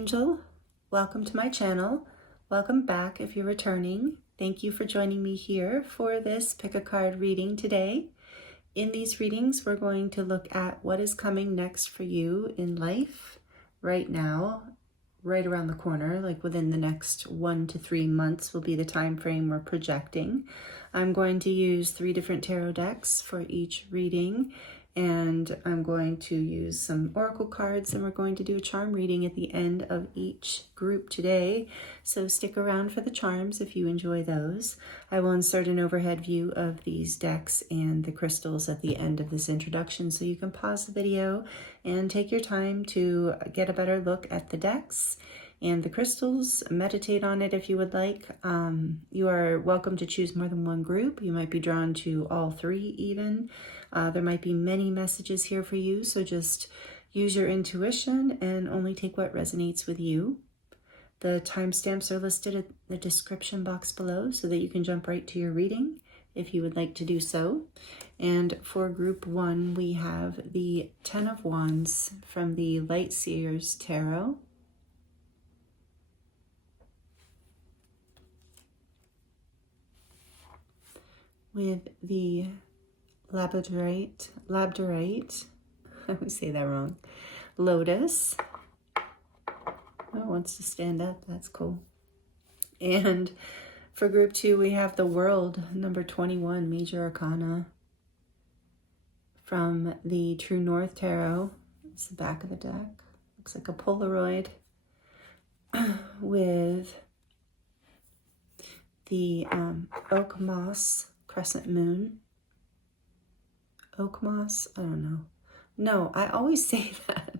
Angel. Welcome to my channel. Welcome back if you're returning. Thank you for joining me here for this pick a card reading today. In these readings, we're going to look at what is coming next for you in life right now, right around the corner, like within the next 1 to 3 months will be the time frame we're projecting. I'm going to use 3 different tarot decks for each reading, and I'm going to use some oracle cards, and we're going to do a charm reading at the end of each group today. So stick around for the charms if you enjoy those. I will insert an overhead view of these decks and the crystals at the end of this introduction, so you can pause the video and take your time to get a better look at the decks and the crystals. Meditate on it if you would like. You are welcome to choose more than one group. You might be drawn to all 3 even. There might be many messages here for you, so just use your intuition and only take what resonates with you. The timestamps are listed in the description box below so that you can jump right to your reading if you would like to do so. And for group 1, we have the 10 of Wands from the Light Seers Tarot. With the Labradorite, I always say that wrong, Lotus. Oh, it wants to stand up, that's cool. And for group 2, we have the World, number 21, Major Arcana. From the True North Tarot, it's the back of the deck. Looks like a Polaroid with the Oak Moss Crescent Moon. Oak moss? I don't know. No, I always say that.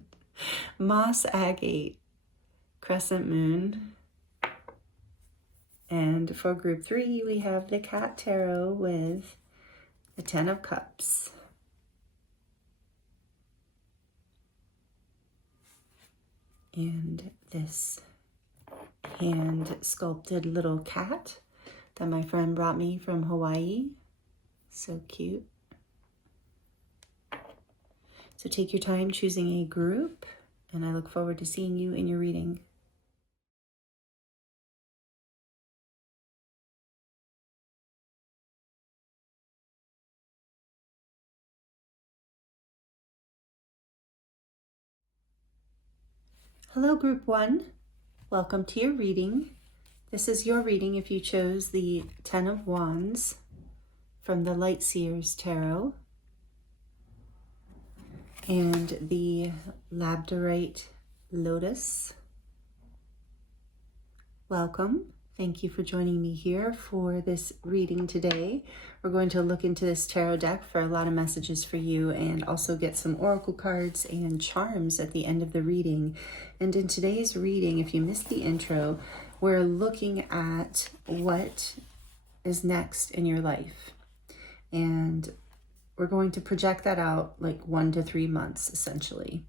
Moss Agate Crescent Moon. And for group 3, we have the Cat Tarot with the 10 of Cups. And this hand sculpted little cat that my friend brought me from Hawaii. So cute. So take your time choosing a group, and I look forward to seeing you in your reading. Hello, group 1. Welcome to your reading. This is your reading if you chose the 10 of Wands from the Light Seers Tarot and the Labradorite Lotus. Welcome. Thank you for joining me here for this reading today. We're going to look into this tarot deck for a lot of messages for you, and also get some oracle cards and charms at the end of the reading. And in today's reading, if you missed the intro, we're looking at what is next in your life. And we're going to project that out like 1 to 3 months, essentially.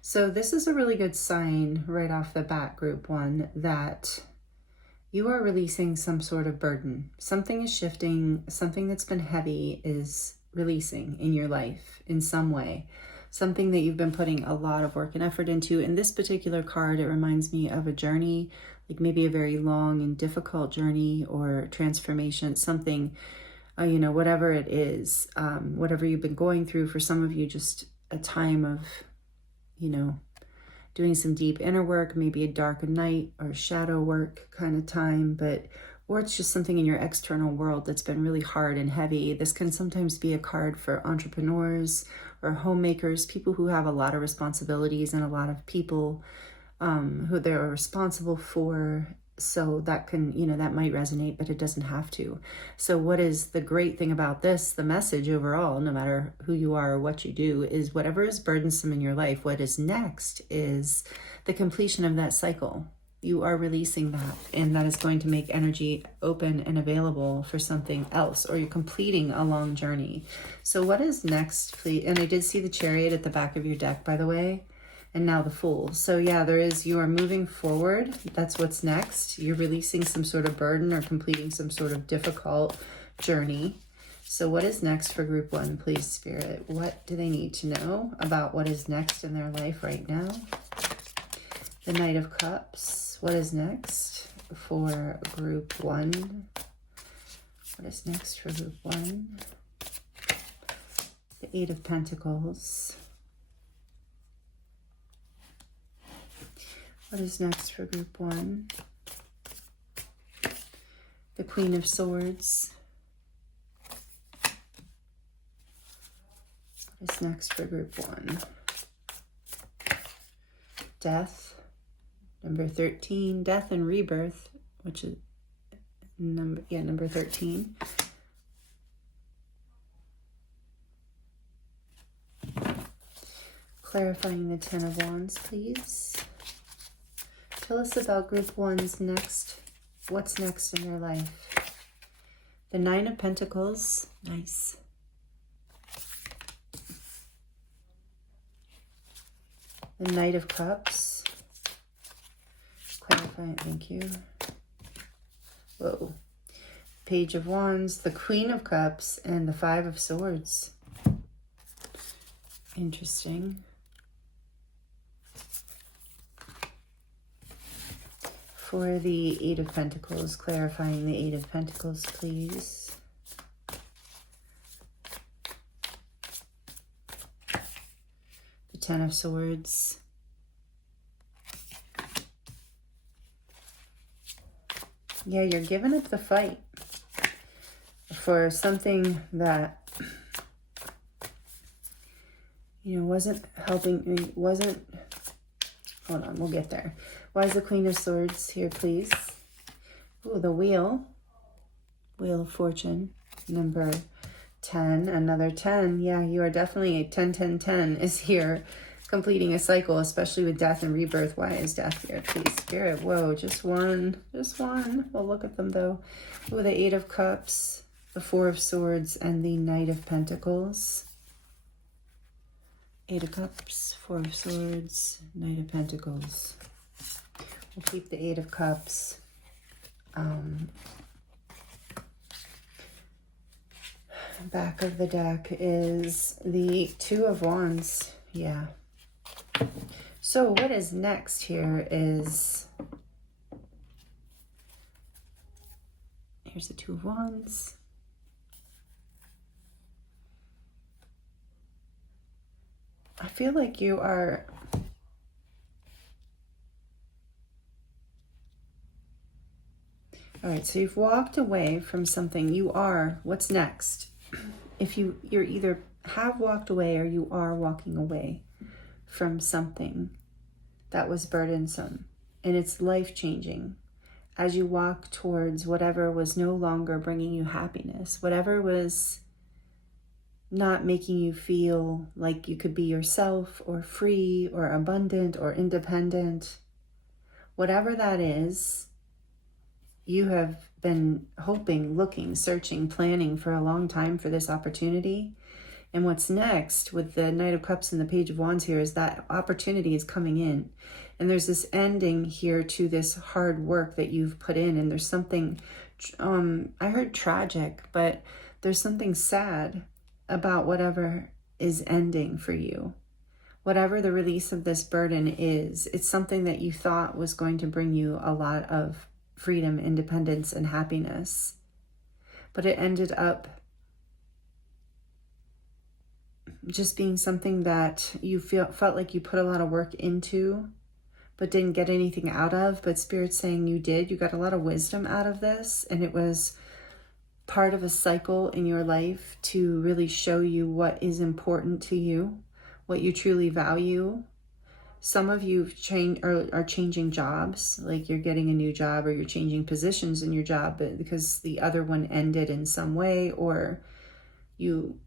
So this is a really good sign right off the bat, group 1, that you are releasing some sort of burden. Something is shifting. Something that's been heavy is releasing in your life in some way. Something that you've been putting a lot of work and effort into. In this particular card, it reminds me of a journey, like maybe a very long and difficult journey or transformation, something, whatever it is, whatever you've been going through. For some of you, just a time of, doing some deep inner work, maybe a dark night or shadow work kind of time, or it's just something in your external world that's been really hard and heavy. This can sometimes be a card for entrepreneurs or homemakers, people who have a lot of responsibilities and a lot of people who they're responsible for. So that can, that might resonate, but it doesn't have to. So what is the great thing about this, the message overall, no matter who you are or what you do, is whatever is burdensome in your life, what is next is the completion of that cycle. You are releasing that, and that is going to make energy open and available for something else, or you're completing a long journey. So what is next, please? And I did see the Chariot at the back of your deck, by the way. And now the Fool. So yeah, you are moving forward. That's what's next. You're releasing some sort of burden or completing some sort of difficult journey. So what is next for group 1, please, Spirit? What do they need to know about what is next in their life right now? The Knight of Cups. What is next for group 1? What is next for group 1? The Eight of Pentacles. What is next for group 1? The Queen of Swords. What is next for group 1? Death. Number 13. Death and Rebirth, which is number 13. Clarifying the Ten of Wands, please. Tell us about group 1's next. What's next in their life? The Nine of Pentacles. Nice. The Knight of Cups. Clarifying, thank you. Whoa. Page of Wands, the Queen of Cups, and the Five of Swords. Interesting. For the Eight of Pentacles, clarifying the Eight of Pentacles, please. The Ten of Swords. Yeah, you're giving up the fight for something that, you know, wasn't helping, wasn't, hold on, we'll get there. Why is the Queen of Swords here, please? Ooh, the Wheel. Wheel of Fortune. Number 10, another 10. Yeah, you are definitely, 10, 10, 10 is here, completing a cycle, especially with death and rebirth. Why is death here, please? Spirit, whoa, just one. We'll look at them, though. Ooh, the Eight of Cups, the Four of Swords, and the Knight of Pentacles. Eight of Cups, Four of Swords, Knight of Pentacles. We'll keep the Eight of Cups. Back of the deck is the Two of Wands. Yeah. So what is next here is, here's the Two of Wands. I feel like you are, all right, so you've walked away from something. You are, what's next? If you're either have walked away or you are walking away from something that was burdensome, and it's life-changing as you walk towards whatever was no longer bringing you happiness, whatever was not making you feel like you could be yourself or free or abundant or independent. Whatever that is, you have been hoping, looking, searching, planning for a long time for this opportunity. And what's next with the Knight of Cups and the Page of Wands here is that opportunity is coming in. And there's this ending here to this hard work that you've put in. And there's something, I heard tragic, but there's something sad about whatever is ending for you. Whatever the release of this burden is, it's something that you thought was going to bring you a lot of freedom, independence, and happiness. But it ended up just being something that you felt like you put a lot of work into, but didn't get anything out of. But Spirit's saying you did. You got a lot of wisdom out of this, and it was part of a cycle in your life to really show you what is important to you, what you truly value. Some of you are changing jobs, like you're getting a new job, or you're changing positions in your job because the other one ended in some way, or you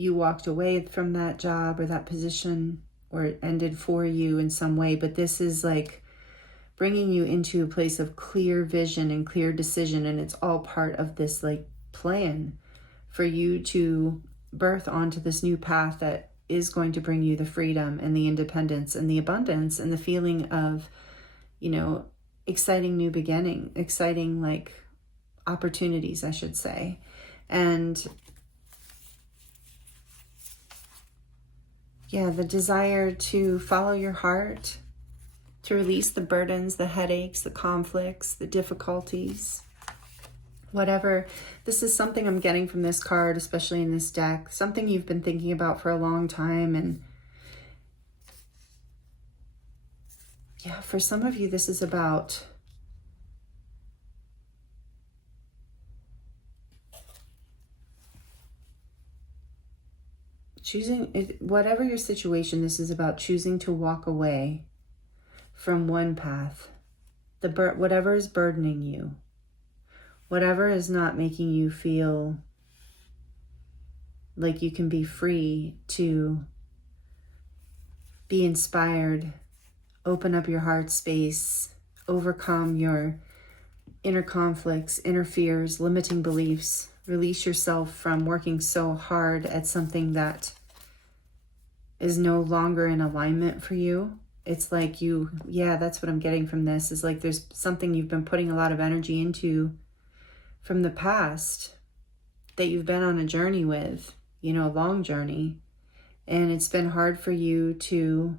walked away from that job or that position, or it ended for you in some way. But this is like bringing you into a place of clear vision and clear decision, and it's all part of this like plan for you to birth onto this new path that is going to bring you the freedom and the independence and the abundance and the feeling of, you know, exciting new beginning, exciting like opportunities, I should say. And yeah, the desire to follow your heart, to release the burdens, the headaches, the conflicts, the difficulties, whatever. This is something I'm getting from this card, especially in this deck, something you've been thinking about for a long time. And yeah, for some of you, this is about choosing, whatever your situation, this is about choosing to walk away from one path, whatever is burdening you, whatever is not making you feel like you can be free to be inspired, open up your heart space, overcome your inner conflicts, inner fears, limiting beliefs, release yourself from working so hard at something that is no longer in alignment for you. It's like that's what I'm getting from this, is like there's something you've been putting a lot of energy into from the past that you've been on a journey with, a long journey. And it's been hard for you to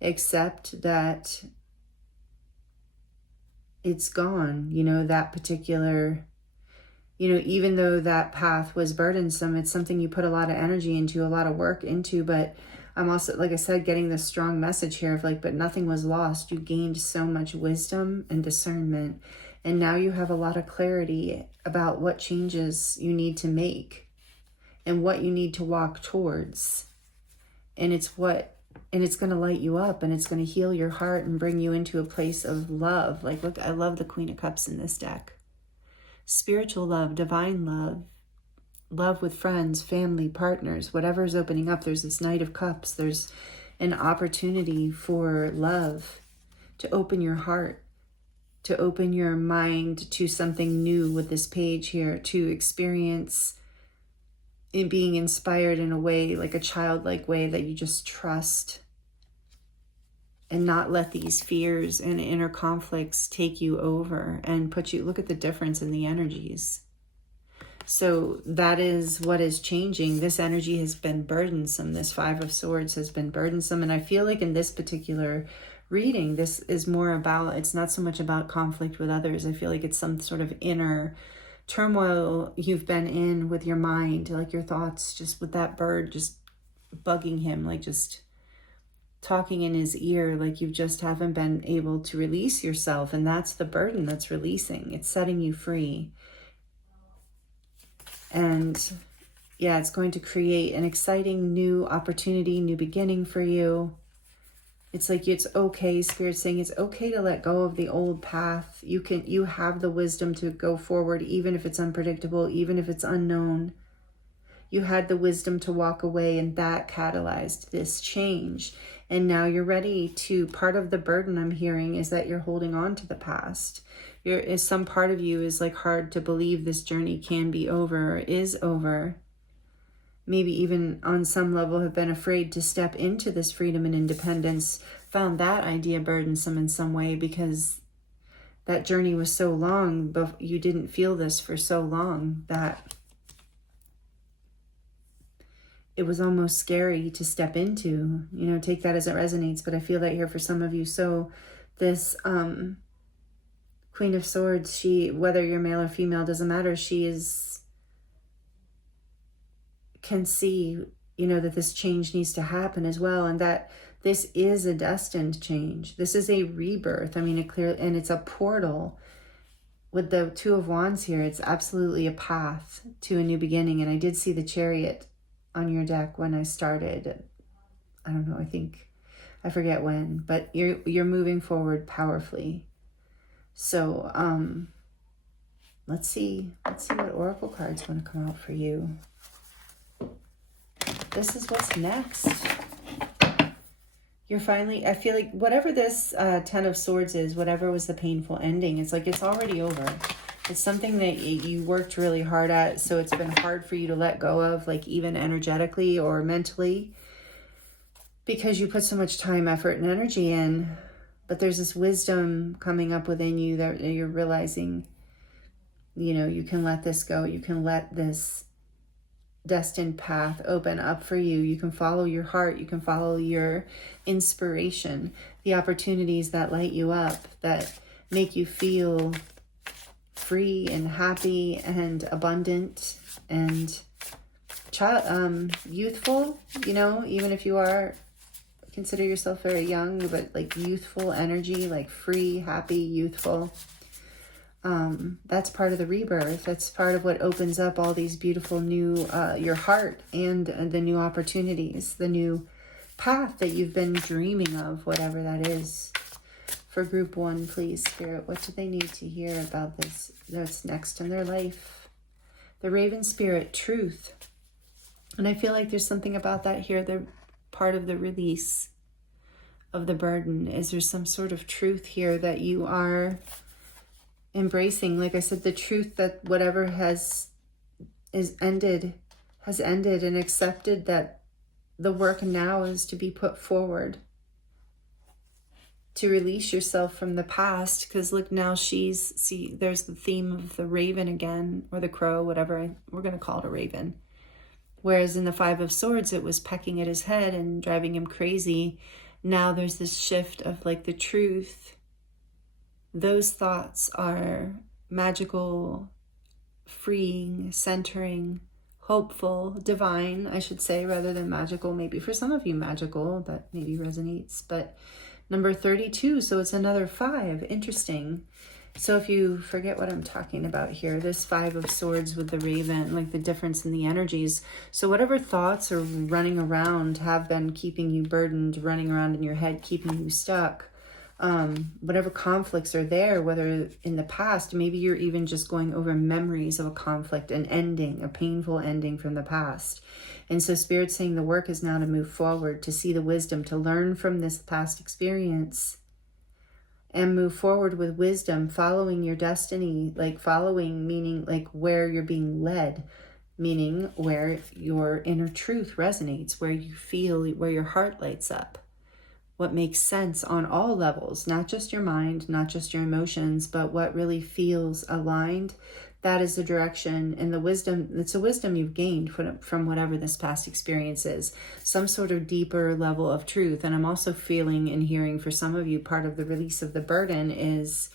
accept that it's gone, that particular, even though that path was burdensome, it's something you put a lot of energy into, a lot of work into. But I'm also, like I said, getting this strong message here of but nothing was lost. You gained so much wisdom and discernment. And now you have a lot of clarity about what changes you need to make and what you need to walk towards. And it's going to light you up, and it's going to heal your heart and bring you into a place of love. Like, look, I love the Queen of Cups in this deck. Spiritual love, divine love, love with friends, family, partners, whatever is opening up. There's this Knight of Cups. There's an opportunity for love, to open your heart, to open your mind to something new with this page here, to experience in being inspired in a way, like a childlike way that you just trust, and not let these fears and inner conflicts take you over and put you, look at the difference in the energies. So that is what is changing. This energy has been burdensome. This Five of Swords has been burdensome. And I feel like in this particular reading, this is more about, it's not so much about conflict with others. I feel like it's some sort of inner turmoil you've been in with your mind, like your thoughts, just with that bird just bugging him, like just talking in his ear, like you just haven't been able to release yourself. And that's the burden that's releasing. It's setting you free. And yeah, it's going to create an exciting new opportunity, new beginning for you. It's like, it's okay, Spirit's saying it's okay to let go of the old path. You have the wisdom to go forward, even if it's unpredictable, even if it's unknown. You had the wisdom to walk away, and that catalyzed this change. And now you're ready to, part of the burden I'm hearing is that you're holding on to the past. Some part of you is like hard to believe this journey can be over or is over. Maybe even on some level have been afraid to step into this freedom and independence, found that idea burdensome in some way because that journey was so long, but you didn't feel this for so long that it was almost scary to step into. Take that as it resonates. But I feel that here for some of you. So this Queen of Swords, she, whether you're male or female, doesn't matter. She can see, that this change needs to happen as well. And that this is a destined change. This is a rebirth. And it's a portal. With the Two of Wands here, it's absolutely a path to a new beginning. And I did see the Chariot on your deck when I started. I don't know, I forget when, but you're moving forward powerfully. So let's see what oracle cards want to come out for you. This is what's next. You're finally, I feel like whatever this Ten of Swords is, whatever was the painful ending, it's like it's already over. It's something that you worked really hard at, so it's been hard for you to let go of, like even energetically or mentally, because you put so much time, effort, and energy in. But there's this wisdom coming up within you that you're realizing, you can let this go. You can let this destined path open up for you. You can follow your heart. You can follow your inspiration, the opportunities that light you up, that make you feel free and happy and abundant and youthful, you know, even if you are, consider yourself very young, but like youthful energy, like free, happy, youthful. That's part of the rebirth. That's part of what opens up all these beautiful new, your heart and the new opportunities, the new path that you've been dreaming of, whatever that is. For group 1, please, Spirit, what do they need to hear about this that's next in their life? The Raven Spirit, truth. And I feel like there's something about that here. The part of the release of the burden is there's some sort of truth here that you are embracing. Like I said, the truth that whatever has ended, and accepted that the work now is to be put forward, to release yourself from the past. Because look, now there's the theme of the raven again, or the crow, whatever, we're going to call it a raven. Whereas in the 5 of Swords, it was pecking at his head and driving him crazy. Now there's this shift of like the truth. Those thoughts are magical, freeing, centering, hopeful, divine, I should say, rather than magical. Maybe for some of you magical, that maybe resonates. But number 32, so it's another 5. Interesting. So if you forget what I'm talking about here, this 5 of Swords with the raven, like the difference in the energies. So whatever thoughts are running around have been keeping you burdened, running around in your head, keeping you stuck. Whatever conflicts are there, whether in the past, maybe you're even just going over memories of a conflict, an ending, a painful ending from the past. And so Spirit's saying the work is now to move forward, to see the wisdom, to learn from this past experience and move forward with wisdom, following your destiny, like following, meaning like where you're being led, meaning where your inner truth resonates, where you feel, where your heart lights up. What makes sense on all levels, not just your mind, not just your emotions, but what really feels aligned. That is the direction and the wisdom. It's a wisdom you've gained from whatever this past experience is, some sort of deeper level of truth. And I'm also feeling and hearing for some of you, part of the release of the burden is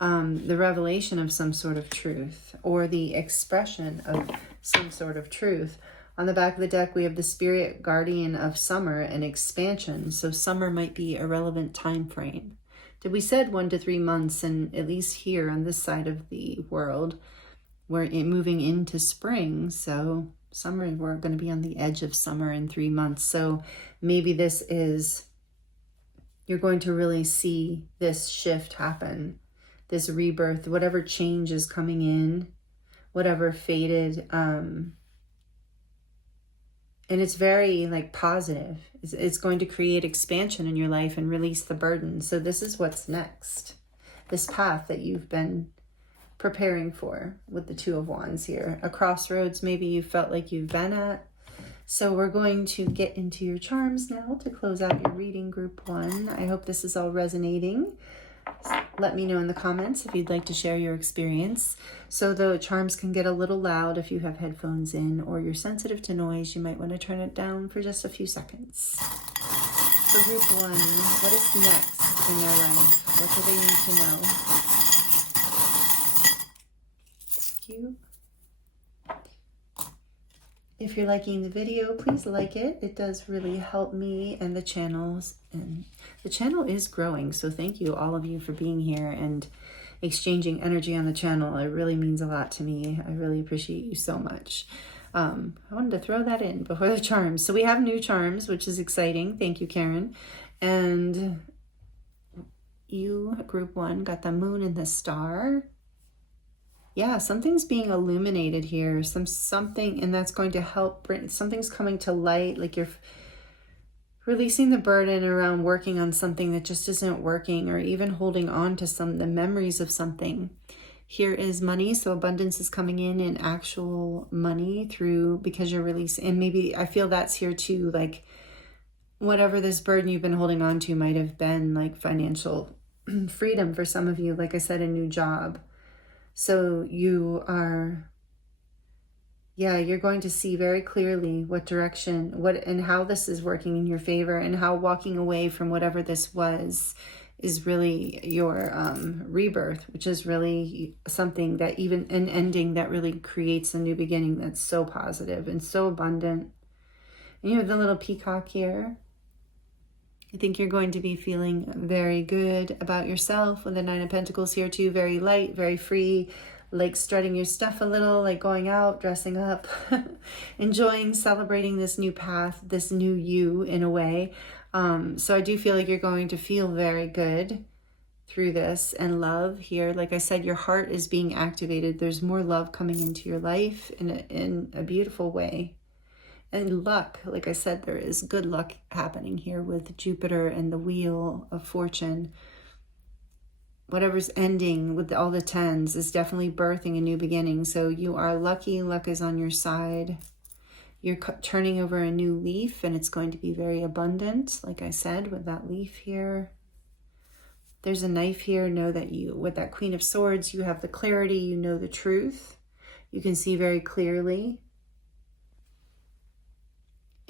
the revelation of some sort of truth, or the expression of some sort of truth. On the back of the deck, we have the Spirit Guardian of Summer and expansion. So summer might be a relevant time frame. We said 1 to 3 months, and at least here on this side of the world, we're moving into spring. So summer, we're going to be on the edge of summer in 3 months. So maybe this is, you're going to really see this shift happen, this rebirth, whatever change is coming in, whatever faded, and it's very like positive. It's going to create expansion in your life and release the burden. So this is what's next. This path that you've been preparing for with the 2 of Wands here. A crossroads maybe you felt like you've been at. So we're going to get into your charms now to close out your reading, group 1. I hope this is all resonating. Let me know in the comments if you'd like to share your experience. So the charms can get a little loud if you have headphones in, or you're sensitive to noise. You might want to turn it down for just a few seconds. So group 1, what is next in their life? What do they need to know? Thank you. If you're liking the video, please like it. It does really help me and the channels. And the channel is growing. So thank you, all of you, for being here and exchanging energy on the channel. It really means a lot to me. I really appreciate you so much. I wanted to throw that in before the charms. So we have new charms, which is exciting. Thank you, Karen. And you, group 1, got the moon and the star. Yeah, something's being illuminated here. Something, and that's going to help bring, something's coming to light, like you're releasing the burden around working on something that just isn't working, or even holding on to the memories of something. Here is money, so abundance is coming in actual money because you're releasing, and maybe I feel that's here too, like whatever this burden you've been holding on to might have been like financial freedom for some of you, like I said, a new job. So you are, yeah, you're going to see very clearly what direction, and how this is working in your favor, and how walking away from whatever this was is really your rebirth, which is really something that, even an ending that really creates a new beginning that's so positive and so abundant. And you have the little peacock here. I think you're going to be feeling very good about yourself with the Nine of Pentacles here too. Very light, very free, like strutting your stuff a little, like going out, dressing up, enjoying, celebrating this new path, this new you in a way. So I do feel like you're going to feel very good through this, and love here. Like I said, your heart is being activated. There's more love coming into your life in a beautiful way. And luck, like I said, there is good luck happening here with Jupiter and the Wheel of Fortune. Whatever's ending with all the tens is definitely birthing a new beginning. So you are lucky. Luck is on your side. You're turning over a new leaf, and it's going to be very abundant, like I said, with that leaf here. There's a knife here. Know that you, with that Queen of Swords, you have the clarity. You know the truth. You can see very clearly.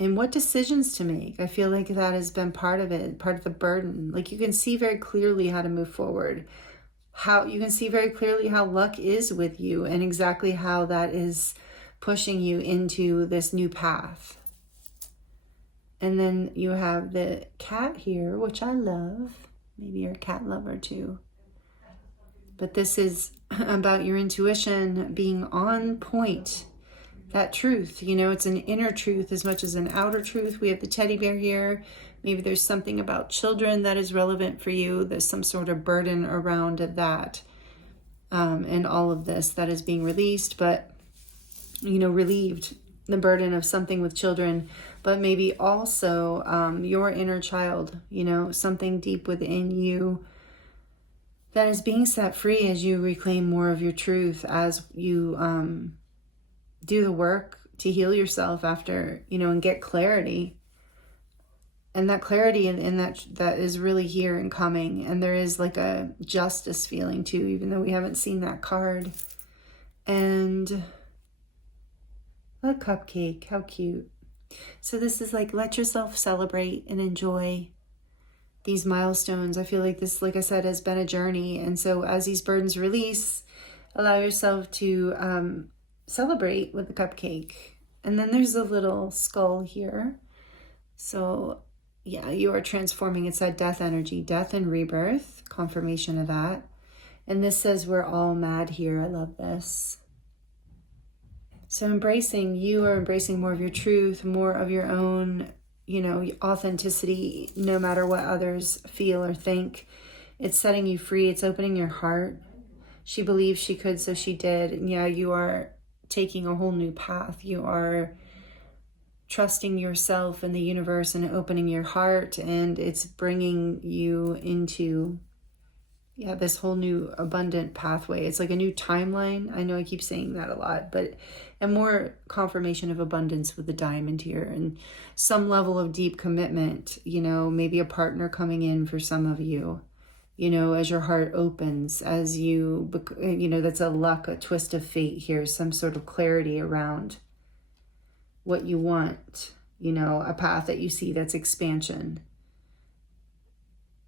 And what decisions to make. I feel like that has been part of it, part of the burden. Like you can see very clearly how to move forward. How you can see very clearly how luck is with you, and exactly how that is pushing you into this new path. And then you have the cat here, which I love. Maybe you're a cat lover too. But this is about your intuition being on point. That truth, you know, it's an inner truth as much as an outer truth. We have the teddy bear here. Maybe there's something about children that is relevant for you. There's some sort of burden around that, and all of this that is being released, but, you know, relieved, the burden of something with children, but maybe also your inner child, you know, something deep within you that is being set free as you reclaim more of your truth, as you do the work to heal yourself after, you know, and get clarity. And that clarity and that is really here and coming. And there is like a justice feeling too, even though we haven't seen that card. And a cupcake, how cute. So this is like, let yourself celebrate and enjoy these milestones. I feel like this, like I said, has been a journey. And so as these burdens release, allow yourself to celebrate with the cupcake. And then there's a little skull here. So yeah, you are transforming. It's that death energy, death and rebirth, confirmation of that. And this says we're all mad here. I love this. So you are embracing more of your truth, more of your own, you know, authenticity, no matter what others feel or think. It's setting you free. It's opening your heart. She believed she could, so she did. And yeah, you are taking a whole new path. You are trusting yourself and the universe and opening your heart, and it's bringing you into this whole new abundant pathway. It's like a new timeline. I know I keep saying that a lot, but a more confirmation of abundance with the diamond here, and some level of deep commitment, you know, maybe a partner coming in for some of you, you know, as your heart opens, as you know, that's a luck, a twist of fate here, some sort of clarity around what you want, you know, a path that you see that's expansion.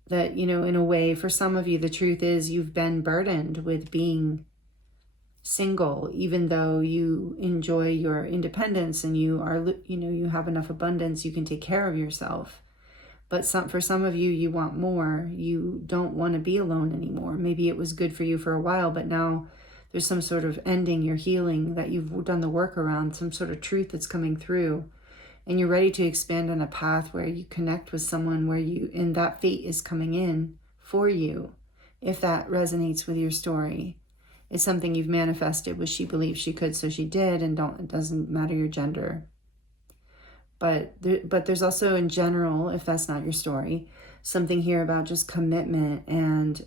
That, you know, in a way, for some of you, the truth is you've been burdened with being single, even though you enjoy your independence and you are, you know, you have enough abundance, you can take care of yourself. But for some of you, you want more. You don't want to be alone anymore. Maybe it was good for you for a while, but now there's some sort of ending, you're healing, that you've done the work around, some sort of truth that's coming through. And you're ready to expand on a path where you connect with someone and that fate is coming in for you. If that resonates with your story, it's something you've manifested, was she believed she could, so she did, and it doesn't matter your gender. But there's also, in general, if that's not your story, something here about just commitment and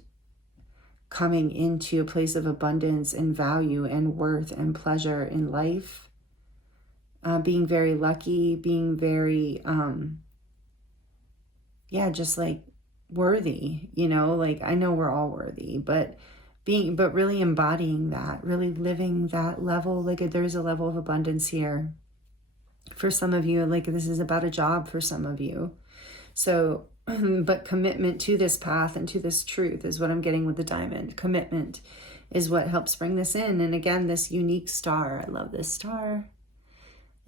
coming into a place of abundance and value and worth and pleasure in life. Being very lucky, being very, just like worthy, you know, like I know we're all worthy, but but really embodying that, really living that level. Like there's a level of abundance here for some of you. Like this is about a job for some of you. So, but commitment to this path and to this truth is what I'm getting with the diamond. Commitment is what helps bring this in. And again, this unique star, I love this star,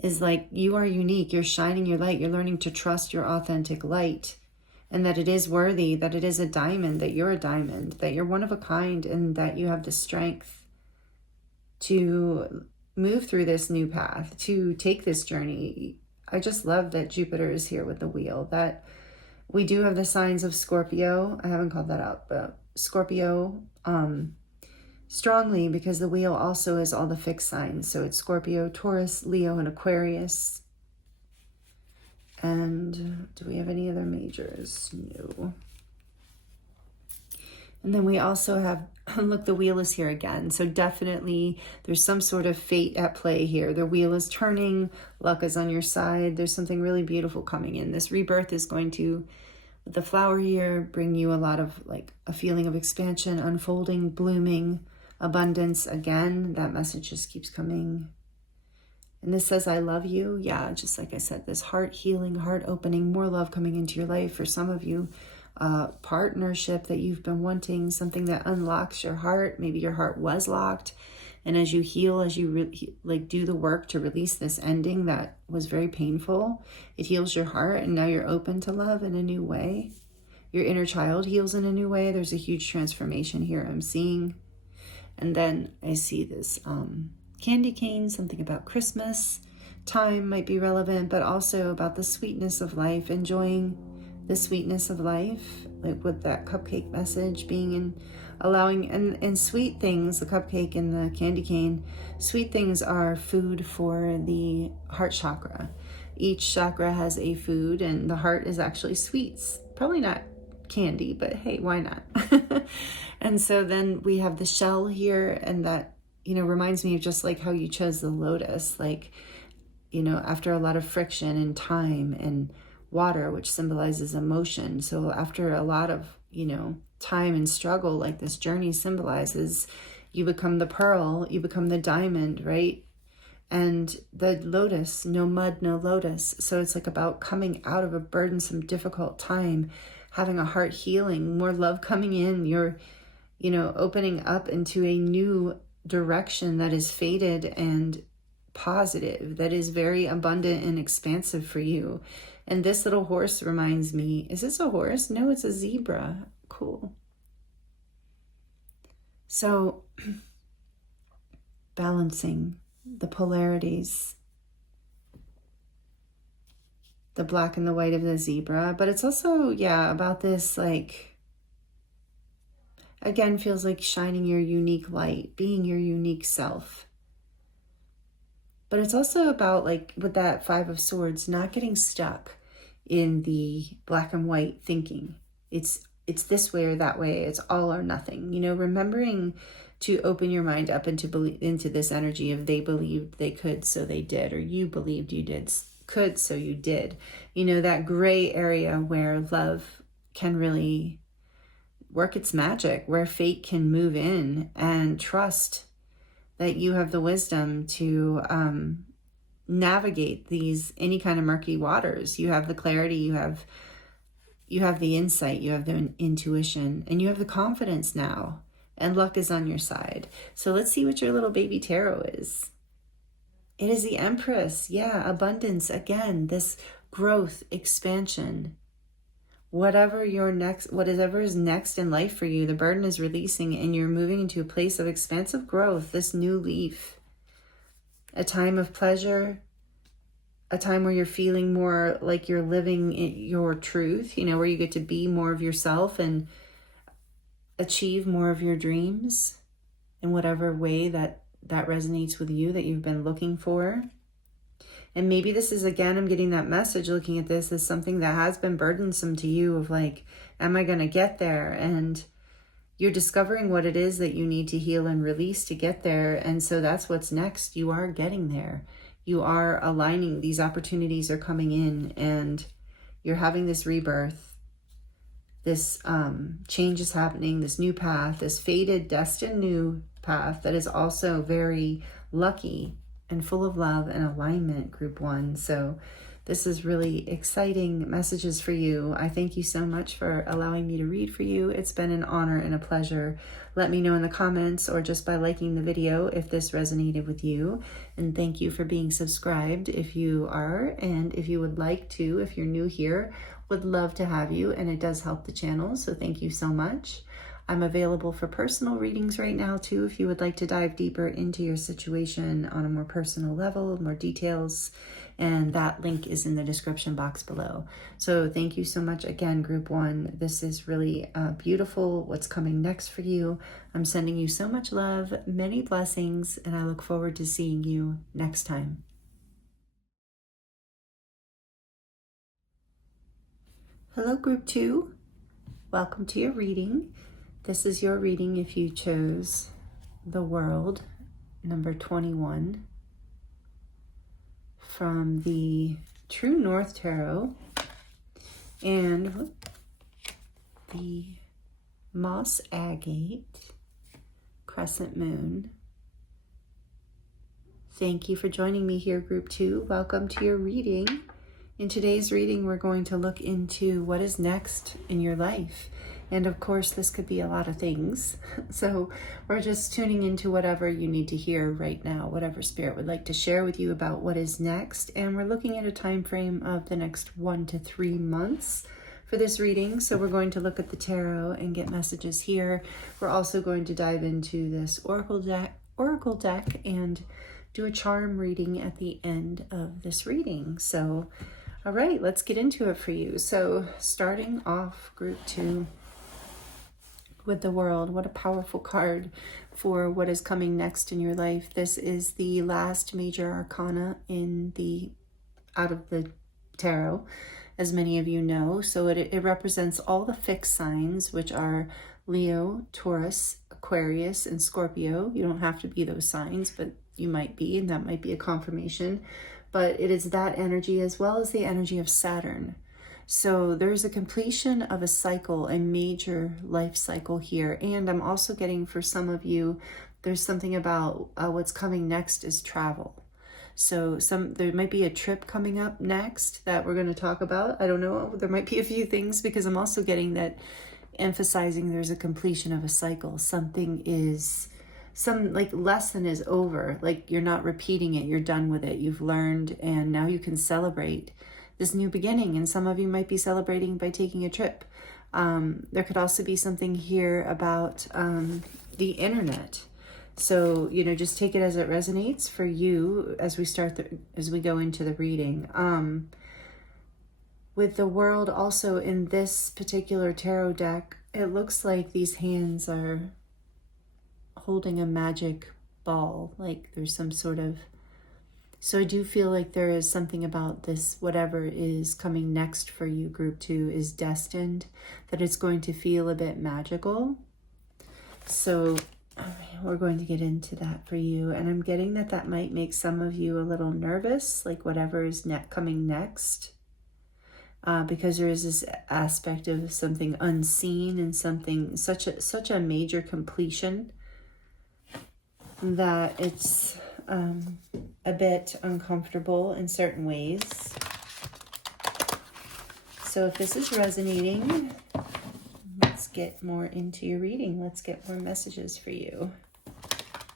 is like you are unique. You're shining your light. You're learning to trust your authentic light, and that it is worthy, that it is a diamond, that you're a diamond, that you're one of a kind, and that you have the strength to move through this new path, to take this journey. I just love that Jupiter is here with the wheel, that we do have the signs of Scorpio. I haven't called that out, but Scorpio strongly, because the wheel also is all the fixed signs. So it's Scorpio, Taurus, Leo, and Aquarius. And do we have any other majors? No. And then we also have, look, the wheel is here again. So definitely there's some sort of fate at play here. The wheel is turning, luck is on your side. There's something really beautiful coming in. This rebirth is going to, with the flower here, bring you a lot of like a feeling of expansion, unfolding, blooming, abundance. Again, that message just keeps coming. And this says, I love you. Yeah, just like I said, this heart healing, heart opening, more love coming into your life. For some of you, partnership that you've been wanting, something that unlocks your heart. Maybe your heart was locked. And as you heal, as you do the work to release this ending that was very painful, it heals your heart. And now you're open to love in a new way. Your inner child heals in a new way. There's a huge transformation here I'm seeing. And then I see this candy cane, something about Christmas. Time might be relevant, but also about the sweetness of life, enjoying the sweetness of life, like with that cupcake message being in, allowing, and sweet things, the cupcake and the candy cane, sweet things are food for the heart chakra. Each chakra has a food, and the heart is actually sweets. Probably not candy, but hey, why not? And so then we have the shell here, and that, you know, reminds me of just like how you chose the lotus, like, you know, after a lot of friction and time and water, which symbolizes emotion. So after a lot of, you know, time and struggle, like this journey symbolizes, you become the pearl, you become the diamond, right? And the lotus, no mud, no lotus. So it's like about coming out of a burdensome, difficult time, having a heart healing, more love coming in. You're, you know, opening up into a new direction that is fated and positive, that is very abundant and expansive for you. And this little horse reminds me, is this a horse? No, it's a zebra. Cool. So balancing the polarities, the black and the white of the zebra, but it's also, yeah, about this, like, again, feels like shining your unique light, being your unique self. But it's also about, like, with that Five of Swords, not getting stuck in the black and white thinking. It's this way or that way. It's all or nothing. You know, remembering to open your mind up into this energy of they believed they could, so they did, or you believed you could, so you did. You know, that gray area where love can really work its magic, where fate can move in, and trust that you have the wisdom to navigate any kind of murky waters. You have the clarity, you have the insight, you have the intuition, and you have the confidence now, and luck is on your side. So let's see what your little baby tarot is. It is the Empress. Yeah, abundance. Again, this growth, expansion. Whatever is next in life for you, the burden is releasing, and you're moving into a place of expansive growth, this new leaf. A time of pleasure, a time where you're feeling more like you're living your truth, you know, where you get to be more of yourself and achieve more of your dreams in whatever way that resonates with you, that you've been looking for. And maybe this is, again, I'm getting that message looking at this as something that has been burdensome to you of like, am I going to get there? And you're discovering what it is that you need to heal and release to get there. And so that's what's next. You are getting there. You are aligning. These opportunities are coming in, and you're having this rebirth, this change is happening, this new path, this fated, destined new path that is also very lucky and full of love and alignment, group 1. So this is really exciting messages for you. I thank you so much for allowing me to read for you. It's been an honor and a pleasure. Let me know in the comments or just by liking the video if this resonated with you. And thank you for being subscribed if you are, and if you would like to, if you're new here, would love to have you, and it does help the channel, so thank you so much. I'm available for personal readings right now too, if you would like to dive deeper into your situation on a more personal level, more details, and that link is in the description box below. So thank you so much again, group 1. This is really beautiful, what's coming next for you. I'm sending you so much love, many blessings, and I look forward to seeing you next time. Hello, group 2. Welcome to your reading. This is your reading if you chose The World, number 21, from the True North Tarot and the Moss Agate Crescent Moon. Thank you for joining me here, group 2. Welcome to your reading. In today's reading, we're going to look into what is next in your life. And of course, this could be a lot of things. So we're just tuning into whatever you need to hear right now, whatever Spirit would like to share with you about what is next. And we're looking at a time frame of the next 1 to 3 months for this reading. So we're going to look at the tarot and get messages here. We're also going to dive into this oracle deck and do a charm reading at the end of this reading. So all right, let's get into it for you. So starting off, group 2, with the World. What a powerful card for what is coming next in your life. This is the last major arcana out of the tarot, as many of you know. So it represents all the fixed signs, which are Leo, Taurus, Aquarius, and Scorpio. You don't have to be those signs, but you might be, and that might be a confirmation. But it is that energy as well as the energy of Saturn. So there's a completion of a cycle, a major life cycle here. And I'm also getting, for some of you, there's something about what's coming next is travel. So there might be a trip coming up next that we're going to talk about. I don't know. There might be a few things, because I'm also getting that emphasizing there's a completion of a cycle. Some like lesson is over, like you're not repeating it, you're done with it, you've learned, and now you can celebrate this new beginning. And some of you might be celebrating by taking a trip. There could also be something here about the internet. So, just take it as it resonates for you as we go into the reading. With the World also in this particular tarot deck, it looks like these hands are holding a magic ball, like there's some sort of, so I do feel like there is something about this, whatever is coming next for you, group 2, is destined, that it's going to feel a bit magical. So we're going to get into that for you, and I'm getting that might make some of you a little nervous, like whatever is coming next, because there is this aspect of something unseen and something such a major completion, that it's a bit uncomfortable in certain ways. So if this is resonating, let's get more into your reading. Let's get more messages for you.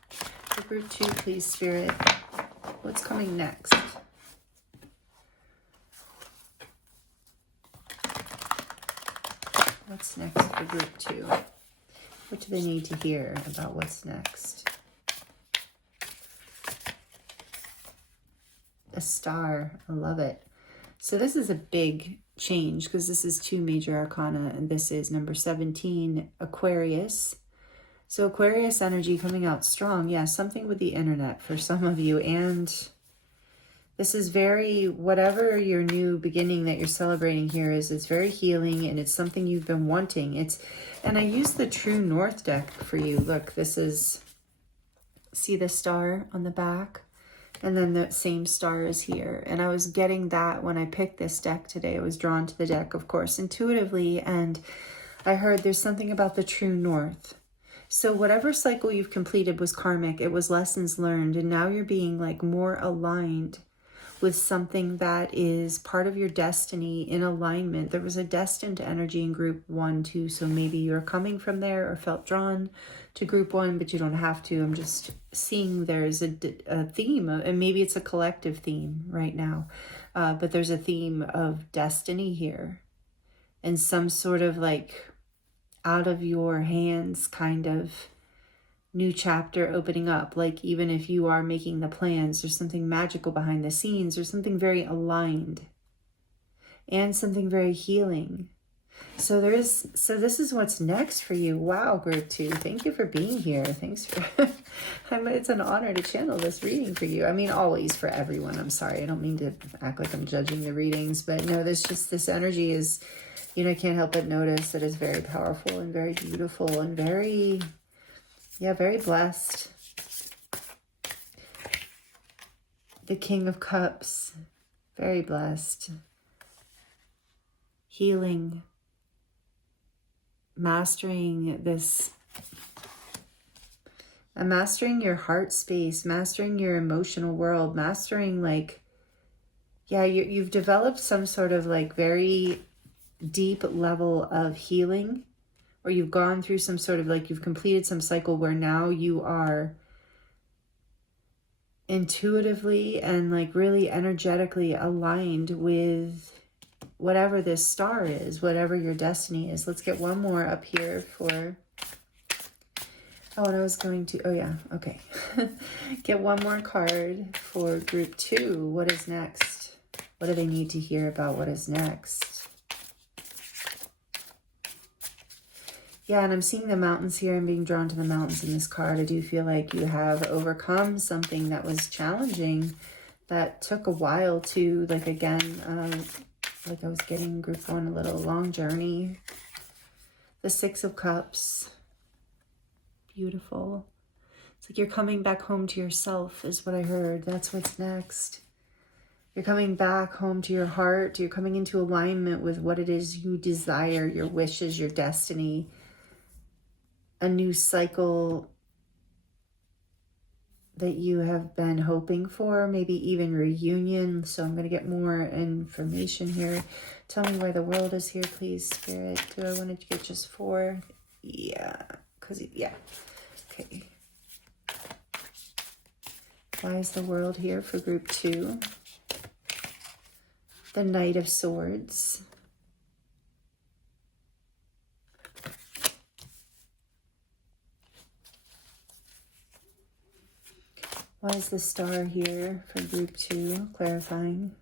For group 2, please, Spirit, what's coming next? What's next for group 2? What do they need to hear about what's next? A star. I love it. So this is a big change, because this is 2 major arcana, and this is number 17, Aquarius. So Aquarius energy coming out strong. Yeah, something with the internet for some of you. And this is very, whatever your new beginning that you're celebrating here is, it's very healing, and it's something you've been wanting. And I use the True North deck for you. Look, this is, see the star on the back? And then the same star is here. And I was getting that when I picked this deck today. I was drawn to the deck, of course, intuitively. And I heard there's something about the true north. So whatever cycle you've completed was karmic. It was lessons learned. And now you're being like more aligned with something that is part of your destiny, in alignment. There was a destined energy in group 1 too. So maybe you're coming from there or felt drawn to group 1, but you don't have to. I'm just seeing there's a theme, and maybe it's a collective theme right now. But there's a theme of destiny here, and some sort of like out of your hands kind of new chapter opening up. Like even if you are making the plans, there's something magical behind the scenes. There's something very aligned and something very healing. So this is what's next for you. Wow, group 2. Thank you for being here. Thanks for, it's an honor to channel this reading for you. I mean, always for everyone. I'm sorry. I don't mean to act like I'm judging the readings, but no, this energy is, I can't help but notice that it's very powerful and very beautiful and very, very blessed. The King of Cups, very blessed. Healing. Mastering this, mastering your heart space, mastering your emotional world, mastering like, you've developed some sort of like very deep level of healing, or you've gone through some sort of like, you've completed some cycle where now you are intuitively and like really energetically aligned with whatever this star is, whatever your destiny is. Let's get one more up here for, and I was going to, okay. Get one more card for group 2. What is next? What do they need to hear about what is next? Yeah, and I'm seeing the mountains here. I'm being drawn to the mountains in this card. I do feel like you have overcome something that was challenging, that took a while to, like, again, like I was getting group 1, a little long journey. The 6 of Cups. Beautiful. It's like you're coming back home to yourself is what I heard. That's what's next. You're coming back home to your heart. You're coming into alignment with what it is you desire, your wishes, your destiny. A new cycle that you have been hoping for, maybe even reunion. So I'm going to get more information here. Tell me where the world is here, please, Spirit. Do I want to get just 4? Yeah, okay. Why is the world here for group 2? The Knight of Swords. Why is the Star here for group 2? Clarifying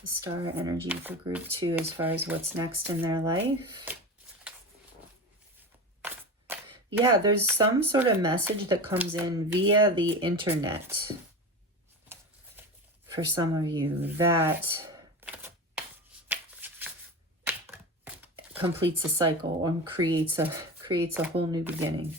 the Star energy for group 2 as far as what's next in their life. Yeah, there's some sort of message that comes in via the internet for some of you that completes a cycle or creates a whole new beginning.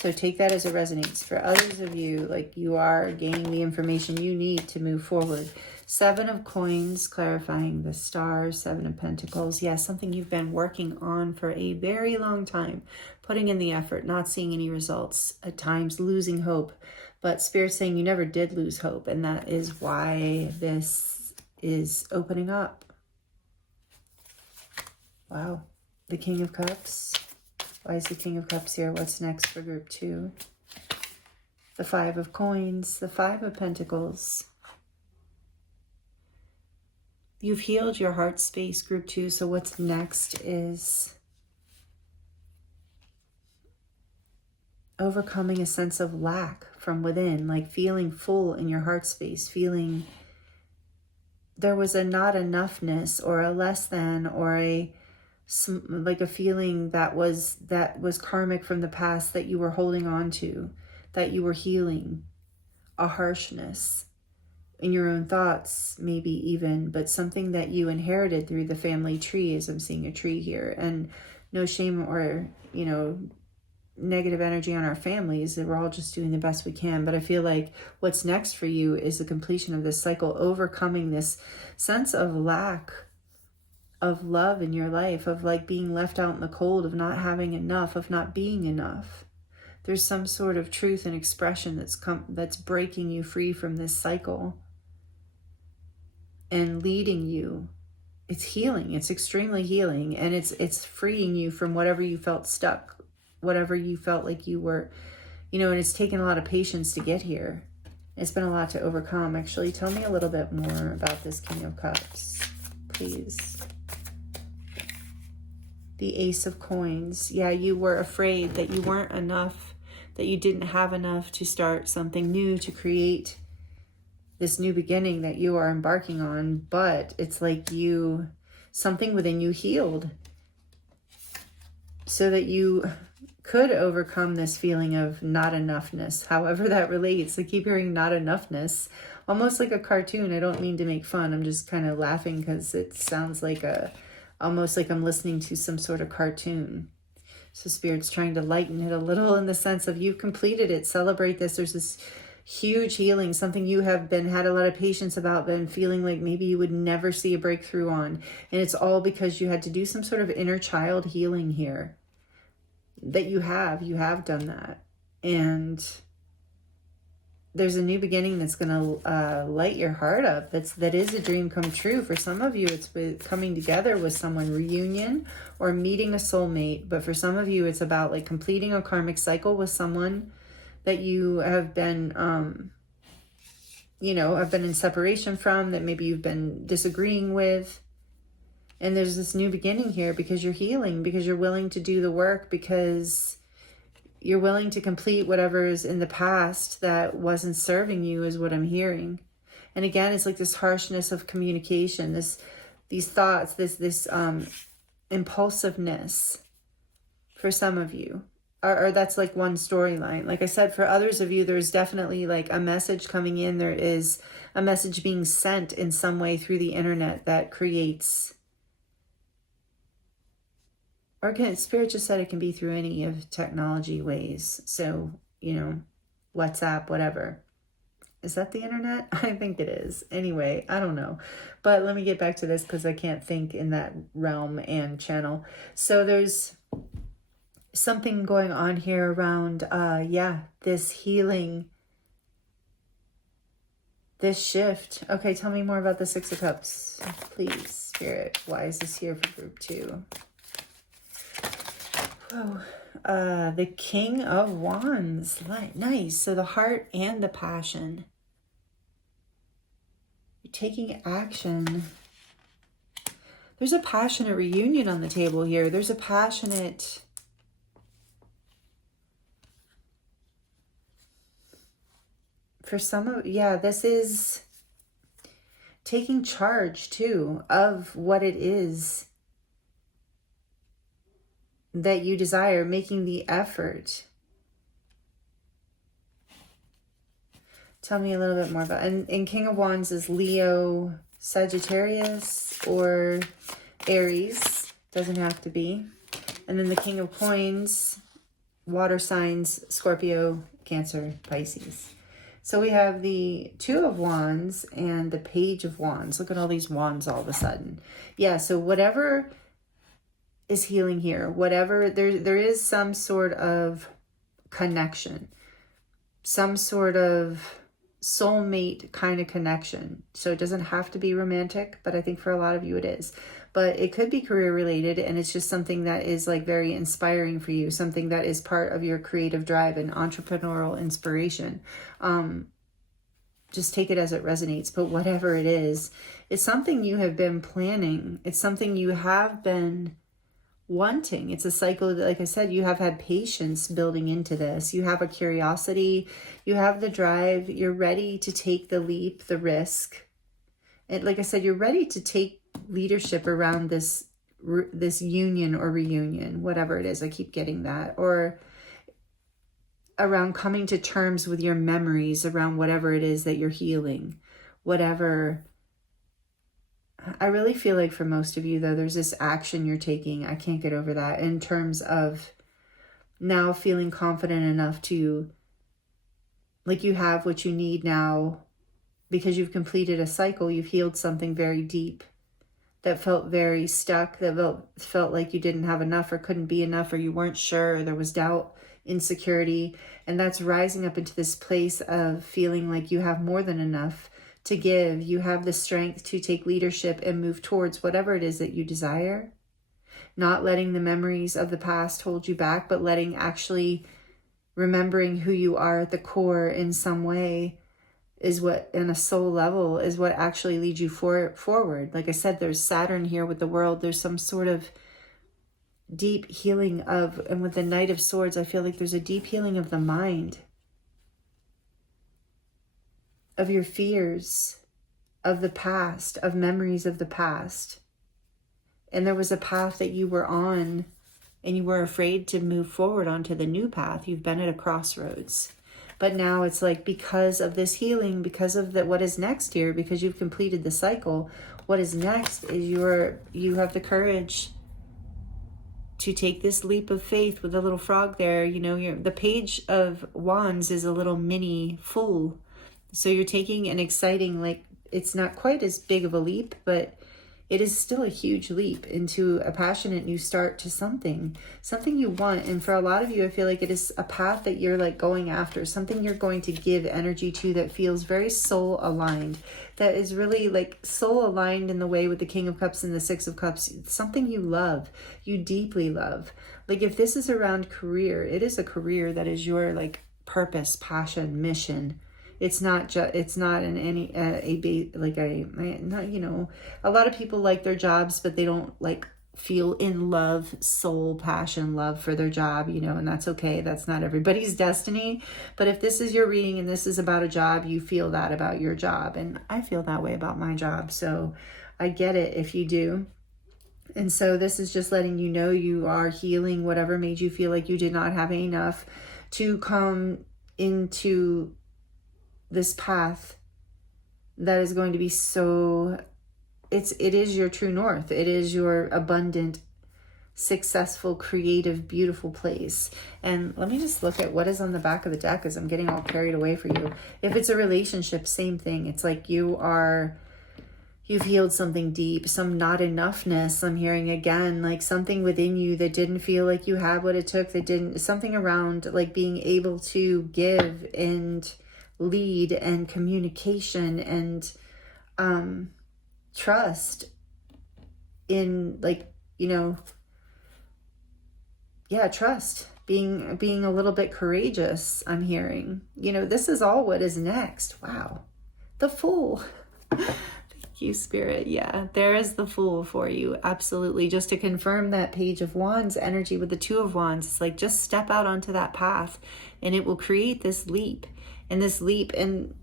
So take that as it resonates. For others of you, like, you are gaining the information you need to move forward. 7 of Coins, clarifying the Star. 7 of Pentacles. Yeah, something you've been working on for a very long time. Putting in the effort, not seeing any results. At times losing hope. But Spirit's saying you never did lose hope. And that is why this is opening up. Wow. The King of Cups. Why is the King of Cups here? What's next for group 2? The 5 of Coins, the 5 of Pentacles. You've healed your heart space, group 2. So what's next is overcoming a sense of lack from within, like feeling full in your heart space, feeling there was a not enoughness or a less than or like a feeling that was karmic from the past that you were holding on to, that you were healing, a harshness in your own thoughts, maybe even, but something that you inherited through the family tree, as I'm seeing a tree here. And no shame or, negative energy on our families, that we're all just doing the best we can. But I feel like what's next for you is the completion of this cycle, overcoming this sense of lack of love in your life, of like being left out in the cold, of not having enough, of not being enough. There's some sort of truth and expression that's breaking you free from this cycle and leading you. It's healing. It's extremely healing, and it's freeing you from whatever you felt stuck, whatever you felt like you were, and it's taken a lot of patience to get here. It's been a lot to overcome. Actually, tell me a little bit more about this King of Cups, please. The Ace of Coins. Yeah, you were afraid that you weren't enough, that you didn't have enough to start something new, to create this new beginning that you are embarking on. But it's like something within you healed so that you could overcome this feeling of not enoughness, however that relates. I keep hearing not enoughness, almost like a cartoon. I don't mean to make fun. I'm just kind of laughing because it sounds like almost like I'm listening to some sort of cartoon. So Spirit's trying to lighten it a little in the sense of you've completed it. Celebrate this. There's this huge healing, something you have had a lot of patience about, been feeling like maybe you would never see a breakthrough on. And it's all because you had to do some sort of inner child healing here. That you have done that. And there's a new beginning that's going to light your heart up. That is a dream come true. For some of you, it's coming together with someone, reunion, or meeting a soulmate. But for some of you, it's about like completing a karmic cycle with someone that you have been, have been in separation from, that maybe you've been disagreeing with. And there's this new beginning here because you're healing, because you're willing to do the work, because you're willing to complete whatever is in the past that wasn't serving you, is what I'm hearing. And again, it's like this harshness of communication, these thoughts, this impulsiveness for some of you. Or that's like one storyline. Like I said, for others of you, there's definitely like a message coming in. There is a message being sent in some way through the internet that creates... Or Spirit just said it can be through any of technology ways. So, WhatsApp, whatever. Is that the internet? I think it is. Anyway, I don't know. But let me get back to this because I can't think in that realm and channel. So there's something going on here around, this healing, this shift. Okay, tell me more about the Six of Cups, please, Spirit. Why is this here for group 2? The King of Wands. Nice. So the heart and the passion. You're taking action. There's a passionate reunion on the table here. There's a passionate... For some of... Yeah, this is taking charge, too, of what it is that you desire, making the effort. Tell me a little bit more about... And King of Wands is Leo, Sagittarius, or Aries. Doesn't have to be. And then the King of Coins, water signs, Scorpio, Cancer, Pisces. So we have the Two of Wands and the Page of Wands. Look at all these wands all of a sudden. Yeah, so whatever is healing here, whatever, there is some sort of connection, some sort of soulmate kind of connection. So it doesn't have to be romantic, but I think for a lot of you it is. But it could be career related, and it's just something that is like very inspiring for you, something that is part of your creative drive and entrepreneurial inspiration. Just take it as it resonates. But whatever it is, it's something you have been planning. It's something you have been wanting. It's a cycle that, like I said, you have had patience building into this. You have a curiosity, you have the drive, you're ready to take the leap, the risk. And like I said, you're ready to take leadership around this union or reunion, whatever it is. I keep getting that. Or around coming to terms with your memories, around whatever it is that you're healing, whatever. I really feel like for most of you, though, there's this action you're taking. I can't get over that in terms of now feeling confident enough to, like, you have what you need now because you've completed a cycle. You've healed something very deep that felt very stuck, that felt like you didn't have enough or couldn't be enough, or you weren't sure, or there was doubt, insecurity. And that's rising up into this place of feeling like you have more than enough to give. You have the strength to take leadership and move towards whatever it is that you desire. Not letting the memories of the past hold you back, but actually remembering who you are at the core in some way is what, in a soul level, is what actually leads you forward. Like I said, there's Saturn here with the world. There's some sort of deep healing of, and with the Knight of Swords, I feel like there's a deep healing of the mind, of your fears, of the past, of memories of the past. And there was a path that you were on and you were afraid to move forward onto the new path. You've been at a crossroads. But now it's like, because of this healing, because of what is next here, because you've completed the cycle, what is next is you have the courage to take this leap of faith with a little frog there. You know, the Page of Wands is a little mini Fool. So you're taking an exciting, like, it's not quite as big of a leap, but it is still a huge leap into a passionate new start to something you want. And for a lot of you, I feel like it is a path that you're like going after, something you're going to give energy to that feels very soul aligned, that is really like soul aligned in the way with the King of Cups and the Six of Cups, something you love, you deeply love. Like if this is around career, it is a career that is your like purpose, passion, mission. It's not just, it's not in any, not, you know, a lot of people like their jobs, but they don't like feel in love, soul, passion, love for their job, you know, and that's okay. That's not everybody's destiny. But if this is your reading and this is about a job, you feel that about your job. And I feel that way about my job. So I get it if you do. And so this is just letting you know you are healing whatever made you feel like you did not have enough to come into this path that is going to be so, it is your true north. It is your abundant, successful, creative, beautiful place. And let me just look at what is on the back of the deck as I'm getting all carried away for you. If it's a relationship, same thing. It's like you've healed something deep, some not enoughness. I'm hearing again, like something within you that didn't feel like you had what it took, something around like being able to give and lead and communication and trust in, like, you know, trust, being a little bit courageous. I'm hearing, you know, this is all what is next. Wow. The Fool. Thank you, Spirit. Yeah, there is the Fool for you. Absolutely. Just to confirm that Page of Wands energy with the Two of Wands, it's like, just step out onto that path and it will create this leap. And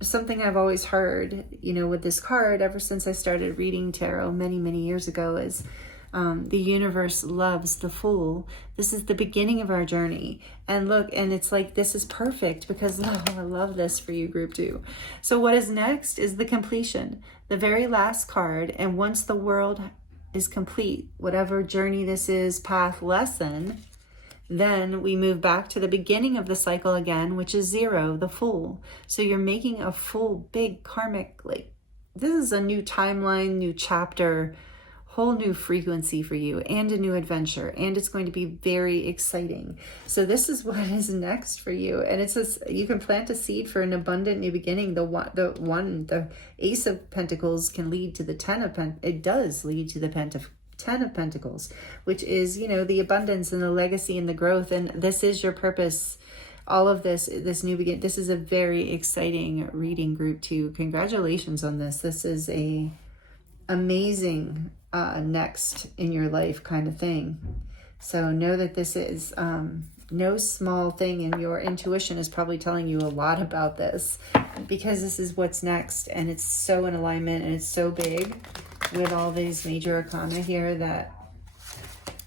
something I've always heard, you know, with this card ever since I started reading tarot many, many years ago is the universe loves the Fool. This is the beginning of our journey. And look, and it's like, this is perfect because, oh, I love this for you, group 2. So what is next is the completion, the very last card. And once the world is complete, whatever journey this is, path, lesson, then we move back to the beginning of the cycle again, which is 0, the Fool. So you're making a full, big karmic, like, this is a new timeline, new chapter, whole new frequency for you, and a new adventure. And it's going to be very exciting. So this is what is next for you. And it says you can plant a seed for an abundant new beginning. The Ace of Pentacles can lead to the 10 of Pentacles. It does lead to the 10 of Pentacles, which is, you know, the abundance and the legacy and the growth. And this is your purpose. All of this new beginning. This is a very exciting reading, group 2. Congratulations on this. This is a amazing next in your life kind of thing. So know that this is no small thing, and your intuition is probably telling you a lot about this because this is what's next, and it's so in alignment and it's so big with all these major arcana here that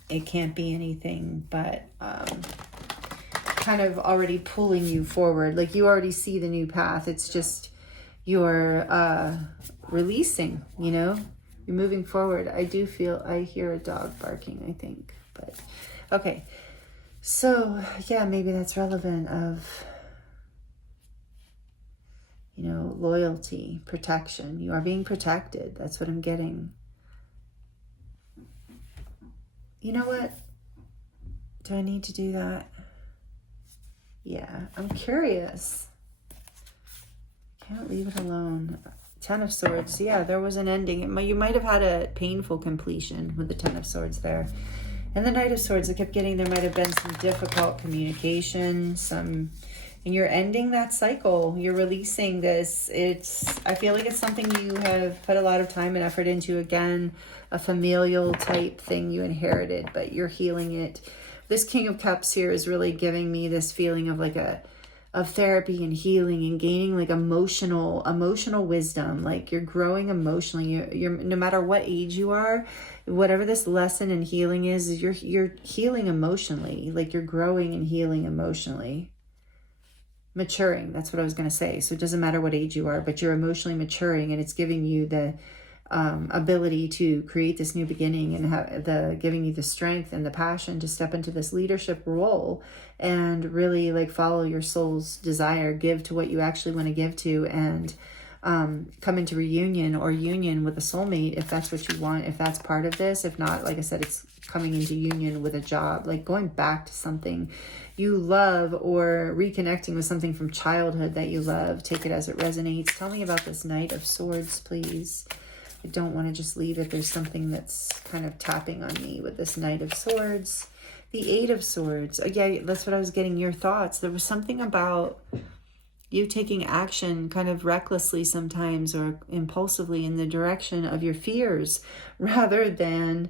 it can't be anything but kind of already pulling you forward. Like you already see the new path. It's just you're releasing, you know, you're moving forward. I hear a dog barking, I think, but okay. So yeah, maybe that's relevant of, you know, loyalty, protection. You are being protected. That's what I'm getting. You know what? Do I need to do that? Yeah, I'm curious. Can't leave it alone. Ten of Swords. Yeah, there was an ending. You might have had a painful completion with the Ten of Swords there. And the Knight of Swords, I kept getting there might have been some difficult communication, and you're ending that cycle. You're releasing this. I feel like it's something you have put a lot of time and effort into. Again, a familial type thing you inherited, but you're healing it. This King of Cups here is really giving me this feeling of like of therapy and healing and gaining like emotional wisdom. Like you're growing emotionally. You're no matter what age you are, whatever this lesson in healing is you're healing emotionally. Like you're growing and healing emotionally. Maturing, that's what I was going to say. So it doesn't matter what age you are, but you're emotionally maturing, and it's giving you the ability to create this new beginning, and giving you the strength and the passion to step into this leadership role and really like follow your soul's desire, give to what you actually want to give to, and come into reunion or union with a soulmate if that's what you want, if that's part of this. If not, like I said, it's coming into union with a job, like going back to something you love or reconnecting with something from childhood that you love. Take it as it resonates. Tell me about this Knight of Swords, please. I don't want to just leave it. There's something that's kind of tapping on me with this Knight of Swords. The Eight of Swords. Yeah, that's what I was getting. Your thoughts. There was something about you taking action kind of recklessly sometimes or impulsively in the direction of your fears rather than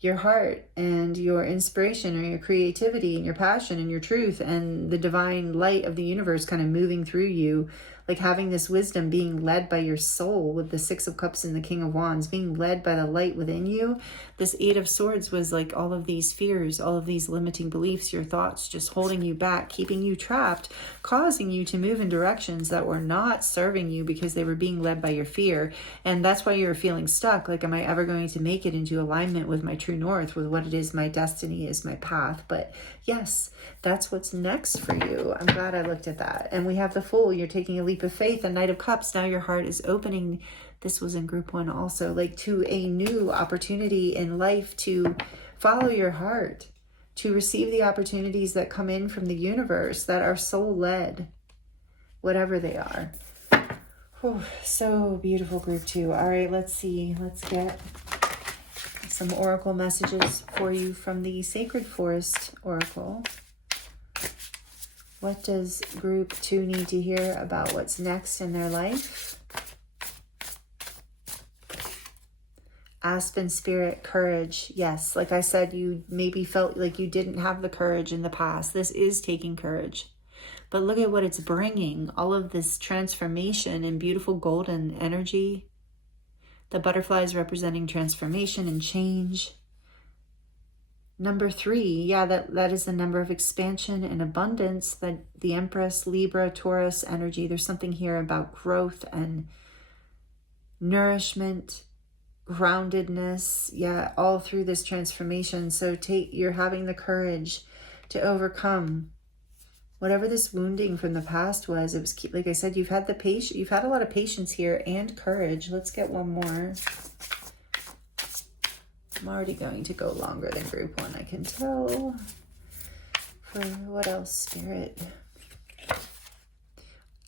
your heart and your inspiration or your creativity and your passion and your truth and the divine light of the universe kind of moving through you, like having this wisdom, being led by your soul with the Six of Cups and the King of Wands, being led by the light within you. This Eight of Swords was like all of these fears, all of these limiting beliefs, your thoughts just holding you back, keeping you trapped, causing you to move in directions that were not serving you because they were being led by your fear. And that's why you were feeling stuck. Like, am I ever going to make it into alignment with my true north, with what it is my destiny is, my path? But yes, that's what's next for you. I'm glad I looked at that. And we have the Fool. You're taking a leap of faith. And Knight of Cups. Now your heart is opening. This was in group 1 also, like to a new opportunity in life, to follow your heart, to receive the opportunities that come in from the universe that are soul led, whatever they are. Whew, so beautiful, group 2. All right, let's see. Let's get some oracle messages for you from the Sacred Forest Oracle. What does group 2 need to hear about what's next in their life? Aspen Spirit, courage. Yes, like I said, you maybe felt like you didn't have the courage in the past. This is taking courage. But look at what it's bringing. All of this transformation and beautiful golden energy. The butterflies representing transformation and change. Number 3, yeah, that is the number of expansion and abundance. That the Empress, Libra, Taurus energy. There's something here about growth and nourishment, groundedness, yeah, all through this transformation. So you're having the courage to overcome whatever this wounding from the past was. It was, like I said, you've had a lot of patience here and courage. Let's get one more. I'm already going to go longer than group 1, I can tell. For what else, Spirit?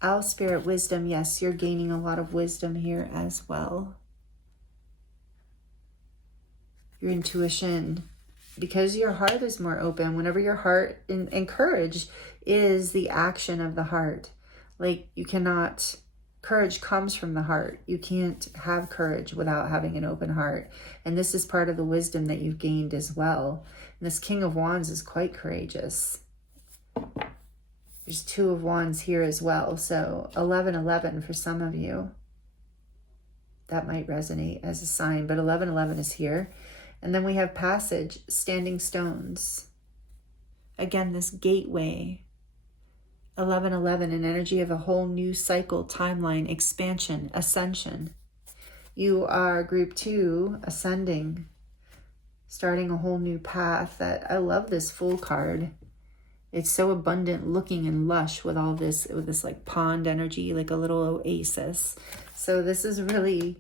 Owl Spirit, wisdom. Yes, you're gaining a lot of wisdom here as well. Your intuition, because your heart is more open. Whenever your heart, and courage is the action of the heart. Like courage comes from the heart. You can't have courage without having an open heart. And this is part of the wisdom that you've gained as well. And this King of Wands is quite courageous. There's 2 of Wands here as well. So 1111 for some of you. That might resonate as a sign, but 1111 is here. And then we have Passage, Standing Stones. Again, this gateway. 1111, an energy of a whole new cycle, timeline, expansion, ascension. You are group 2, ascending, starting a whole new path. That I love this Fool card. It's so abundant looking and lush with all this, with this like pond energy, like a little oasis. So this is really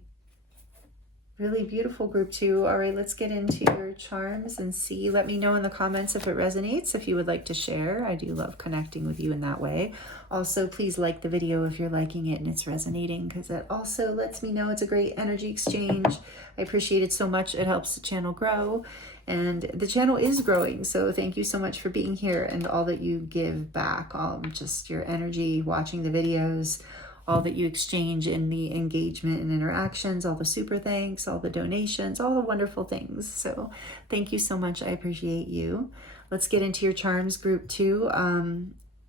Really beautiful, group 2. All right, let's get into your charms and see. Let me know in the comments if it resonates, if you would like to share. I do love connecting with you in that way. Also, please like the video if you're liking it and it's resonating, because that also lets me know it's a great energy exchange. I appreciate it so much. It helps the channel grow, and the channel is growing. So thank you so much for being here and all that you give back, just your energy, watching the videos, all that you exchange in the engagement and interactions, all the super thanks, all the donations, all the wonderful things. So thank you so much. I appreciate you. Let's get into your charms, group 2.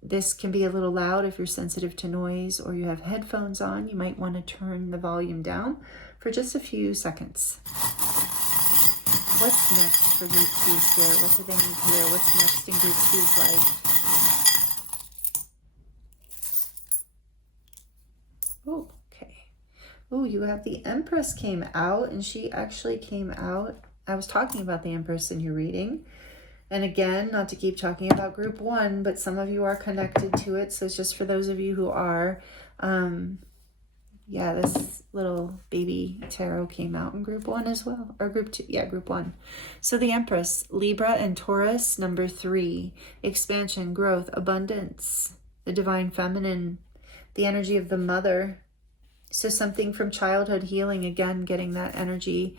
This can be a little loud if you're sensitive to noise or you have headphones on. You might want to turn the volume down for just a few seconds. What's next for group 2's here? What do they need here? What's next in group 2's life? Okay. Oh, you have the Empress came out, and she actually came out. I was talking about the Empress in your reading. And again, not to keep talking about group 1, but some of you are connected to it. So it's just for those of you who are. Yeah, this little baby tarot came out in group 1 as well. Or group 2. Yeah, group 1. So the Empress, Libra and Taurus, number 3. Expansion, growth, abundance, the divine feminine, the energy of the mother. So something from childhood healing, again, getting that energy.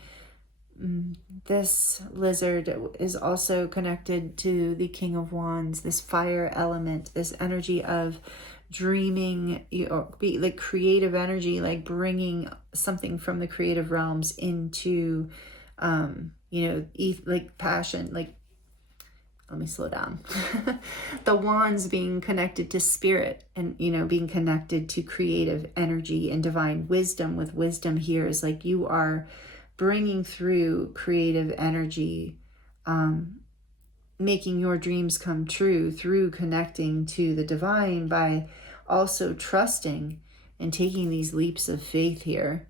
This lizard is also connected to the King of Wands, this fire element, this energy of dreaming, like creative energy, like bringing something from the creative realms into, like passion, like, let me slow down. The wands being connected to spirit and, being connected to creative energy and divine wisdom. With wisdom here is like you are bringing through creative energy, making your dreams come true through connecting to the divine by also trusting and taking these leaps of faith here.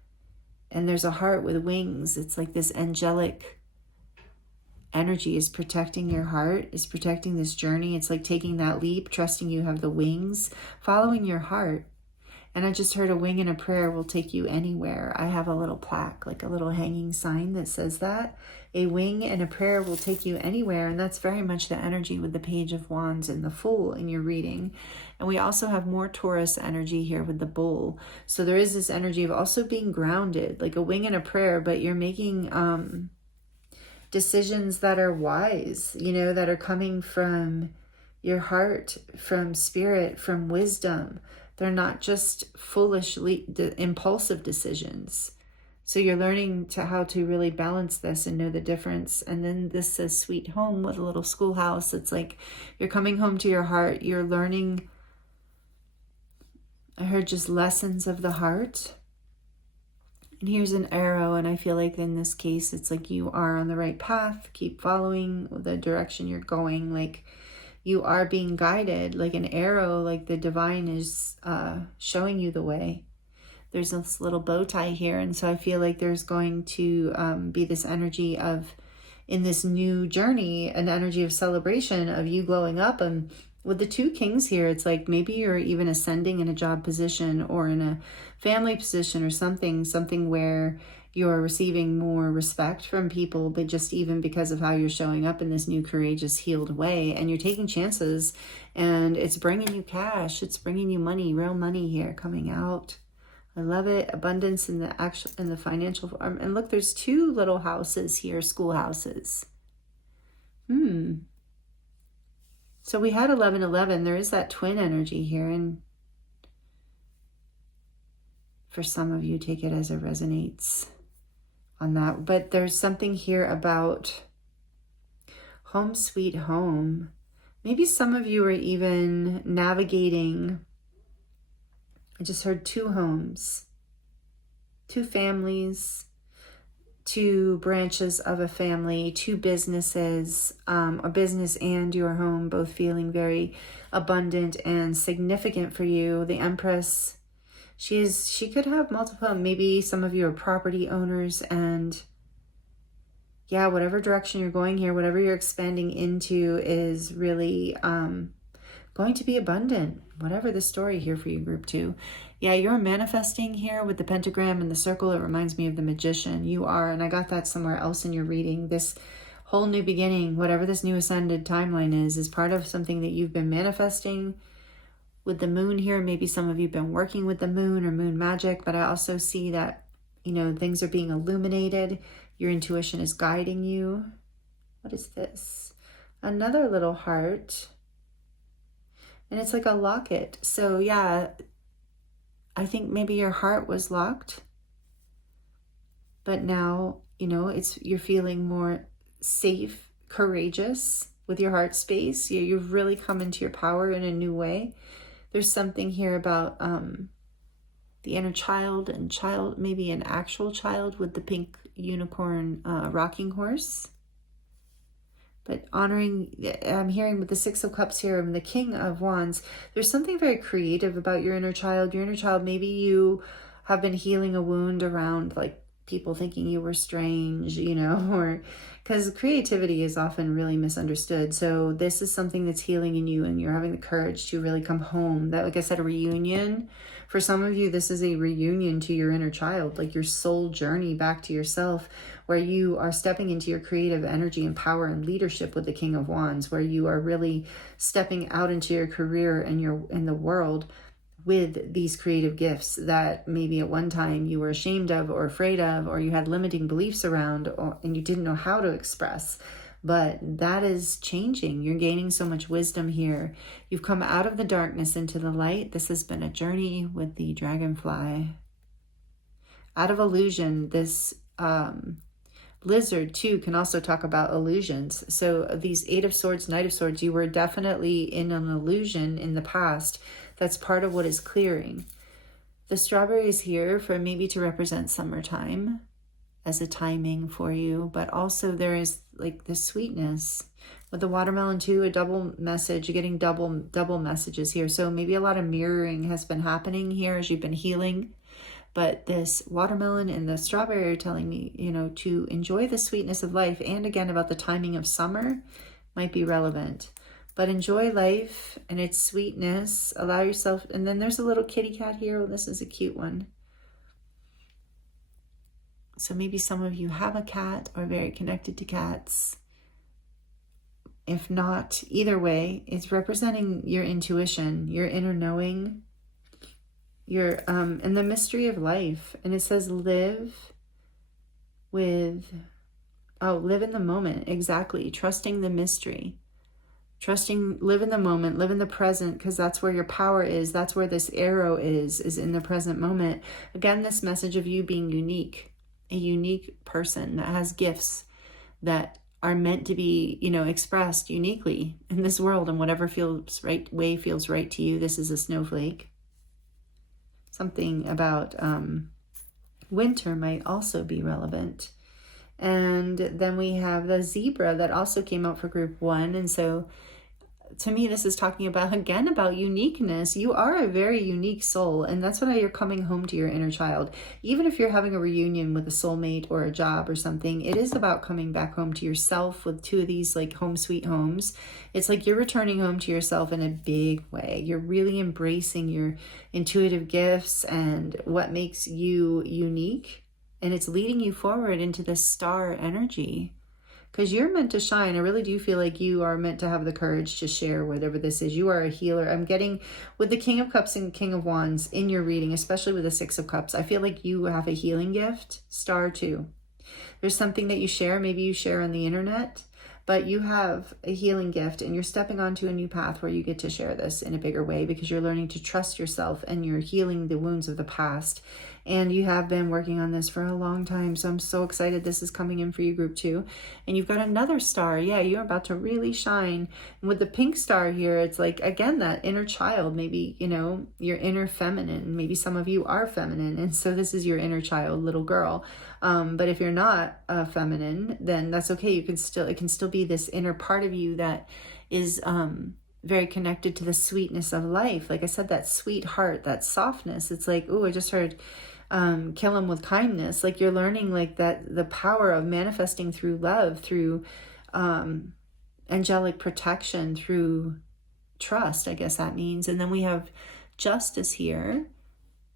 And there's a heart with wings. It's like this angelic energy is protecting your heart, is protecting this journey. It's like taking that leap, trusting you have the wings, following your heart. And I just heard a wing and a prayer will take you anywhere. I have a little plaque, like a little hanging sign that says that. A wing and a prayer will take you anywhere. And that's very much the energy with the Page of Wands and the Fool in your reading. And we also have more Taurus energy here with the Bull. So there is this energy of also being grounded, like a wing and a prayer, but you're making decisions that are wise, that are coming from your heart, from spirit, from wisdom. They're not just foolishly impulsive decisions. So you're learning how to really balance this and know the difference. And then this says sweet home with a little schoolhouse. It's like you're coming home to your heart. You're learning, I heard just lessons of the heart. And here's an arrow, and I feel like in this case, it's like you are on the right path. Keep following the direction you're going. Like you are being guided, like an arrow, like the divine is showing you the way. There's this little bow tie here, and so I feel like there's going to be this energy of, in this new journey, an energy of celebration of you glowing up. And with the 2 kings here, it's like maybe you're even ascending in a job position or in a family position or something where you're receiving more respect from people, but just even because of how you're showing up in this new courageous healed way, and you're taking chances, and it's bringing you cash, it's bringing you money, real money here coming out. I love it. Abundance in the financial form. And look, there's 2 little houses here, schoolhouses. So we had 1111. There is that twin energy here, and for some of you, take it as it resonates on that. But there's something here about home sweet home. Maybe some of you are even navigating. I just heard 2 homes, 2 families, 2 branches of a family, 2 businesses, a business and your home, both feeling very abundant and significant for you. The Empress, she could have multiple, maybe some of you are property owners, and yeah, whatever direction you're going here, whatever you're expanding into is really going to be abundant, whatever the story here for you, group 2. Yeah, you're manifesting here with the pentagram and the circle. It reminds me of the magician. You are, and I got that somewhere else in your reading. This whole new beginning, whatever this new ascended timeline is part of something that you've been manifesting with the moon here. Maybe some of you have been working with the moon or moon magic, but I also see that, you know, things are being illuminated. Your intuition is guiding you. What is this? Another little heart. And it's like a locket. So yeah, I think maybe your heart was locked, but now, you know, you're feeling more safe, courageous with your heart space. You've really come into your power in a new way. There's something here about the inner child and maybe an actual child with the pink unicorn rocking horse. But honoring, I'm hearing with the Six of Cups here and the King of Wands, there's something very creative about your inner child. Your inner child, maybe you have been healing a wound around like people thinking you were strange, you know, or because creativity is often really misunderstood. So this is something that's healing in you, and you're having the courage to really come home. That, like I said, a reunion. For some of you, this is a reunion to your inner child, like your soul journey back to yourself, where you are stepping into your creative energy and power and leadership with the King of Wands, where you are really stepping out into your career and in the world with these creative gifts that maybe at one time you were ashamed of or afraid of, or you had limiting beliefs around, and you didn't know how to express. But that is changing. You're gaining so much wisdom here. You've come out of the darkness into the light. This has been a journey with the dragonfly. Out of illusion, this lizard too can also talk about illusions. So these Eight of Swords, Knight of Swords, you were definitely in an illusion in the past. That's part of what is clearing. The strawberry is here for maybe to represent summertime as a timing for you, but also there is like this sweetness with the watermelon too, a double message. You're getting double messages here. So maybe a lot of mirroring has been happening here as you've been healing. But this watermelon and the strawberry are telling me, you know, to enjoy the sweetness of life. And again, about the timing of summer might be relevant. But enjoy life and its sweetness. Allow yourself. And then there's a little kitty cat here. Well, this is a cute one. So maybe some of you have a cat or are very connected to cats. If not, either way, it's representing your intuition, your inner knowing, your and the mystery of life. And it says live in the moment. Exactly. Trusting the mystery. Live in the moment, live in the present, because that's where your power is. That's where this arrow is in the present moment. Again, this message of you being unique, a unique person that has gifts that are meant to be, you know, expressed uniquely in this world, and whatever feels right to you. This is a snowflake. Something about winter might also be relevant. And then we have the zebra that also came out for group 1. And so to me, this is talking about, again, about uniqueness. You are a very unique soul, and that's why you're coming home to your inner child. Even if you're having a reunion with a soulmate or a job or something, it is about coming back home to yourself with 2 of these like home sweet homes. It's like you're returning home to yourself in a big way. You're really embracing your intuitive gifts and what makes you unique, and it's leading you forward into this star energy. Because you're meant to shine. I really do feel like you are meant to have the courage to share whatever this is. You are a healer. I'm getting with the King of Cups and King of Wands in your reading, especially with the Six of Cups. I feel like you have a healing gift. Star too. There's something that you share. Maybe you share on the internet, but you have a healing gift, and you're stepping onto a new path where you get to share this in a bigger way, because you're learning to trust yourself and you're healing the wounds of the past. And you have been working on this for a long time. So I'm so excited this is coming in for you, group 2. And you've got another star. Yeah, you're about to really shine. And with the pink star here, it's like, again, that inner child, maybe, you know, your inner feminine. Maybe some of you are feminine. And so this is your inner child, little girl. But if you're not feminine, then that's okay. It can still be this inner part of you that is very connected to the sweetness of life. Like I said, that sweet heart, that softness. It's like, oh, I just heard kill them with kindness. Like you're learning like that, the power of manifesting through love, through angelic protection, through trust, I guess that means. And then we have justice here.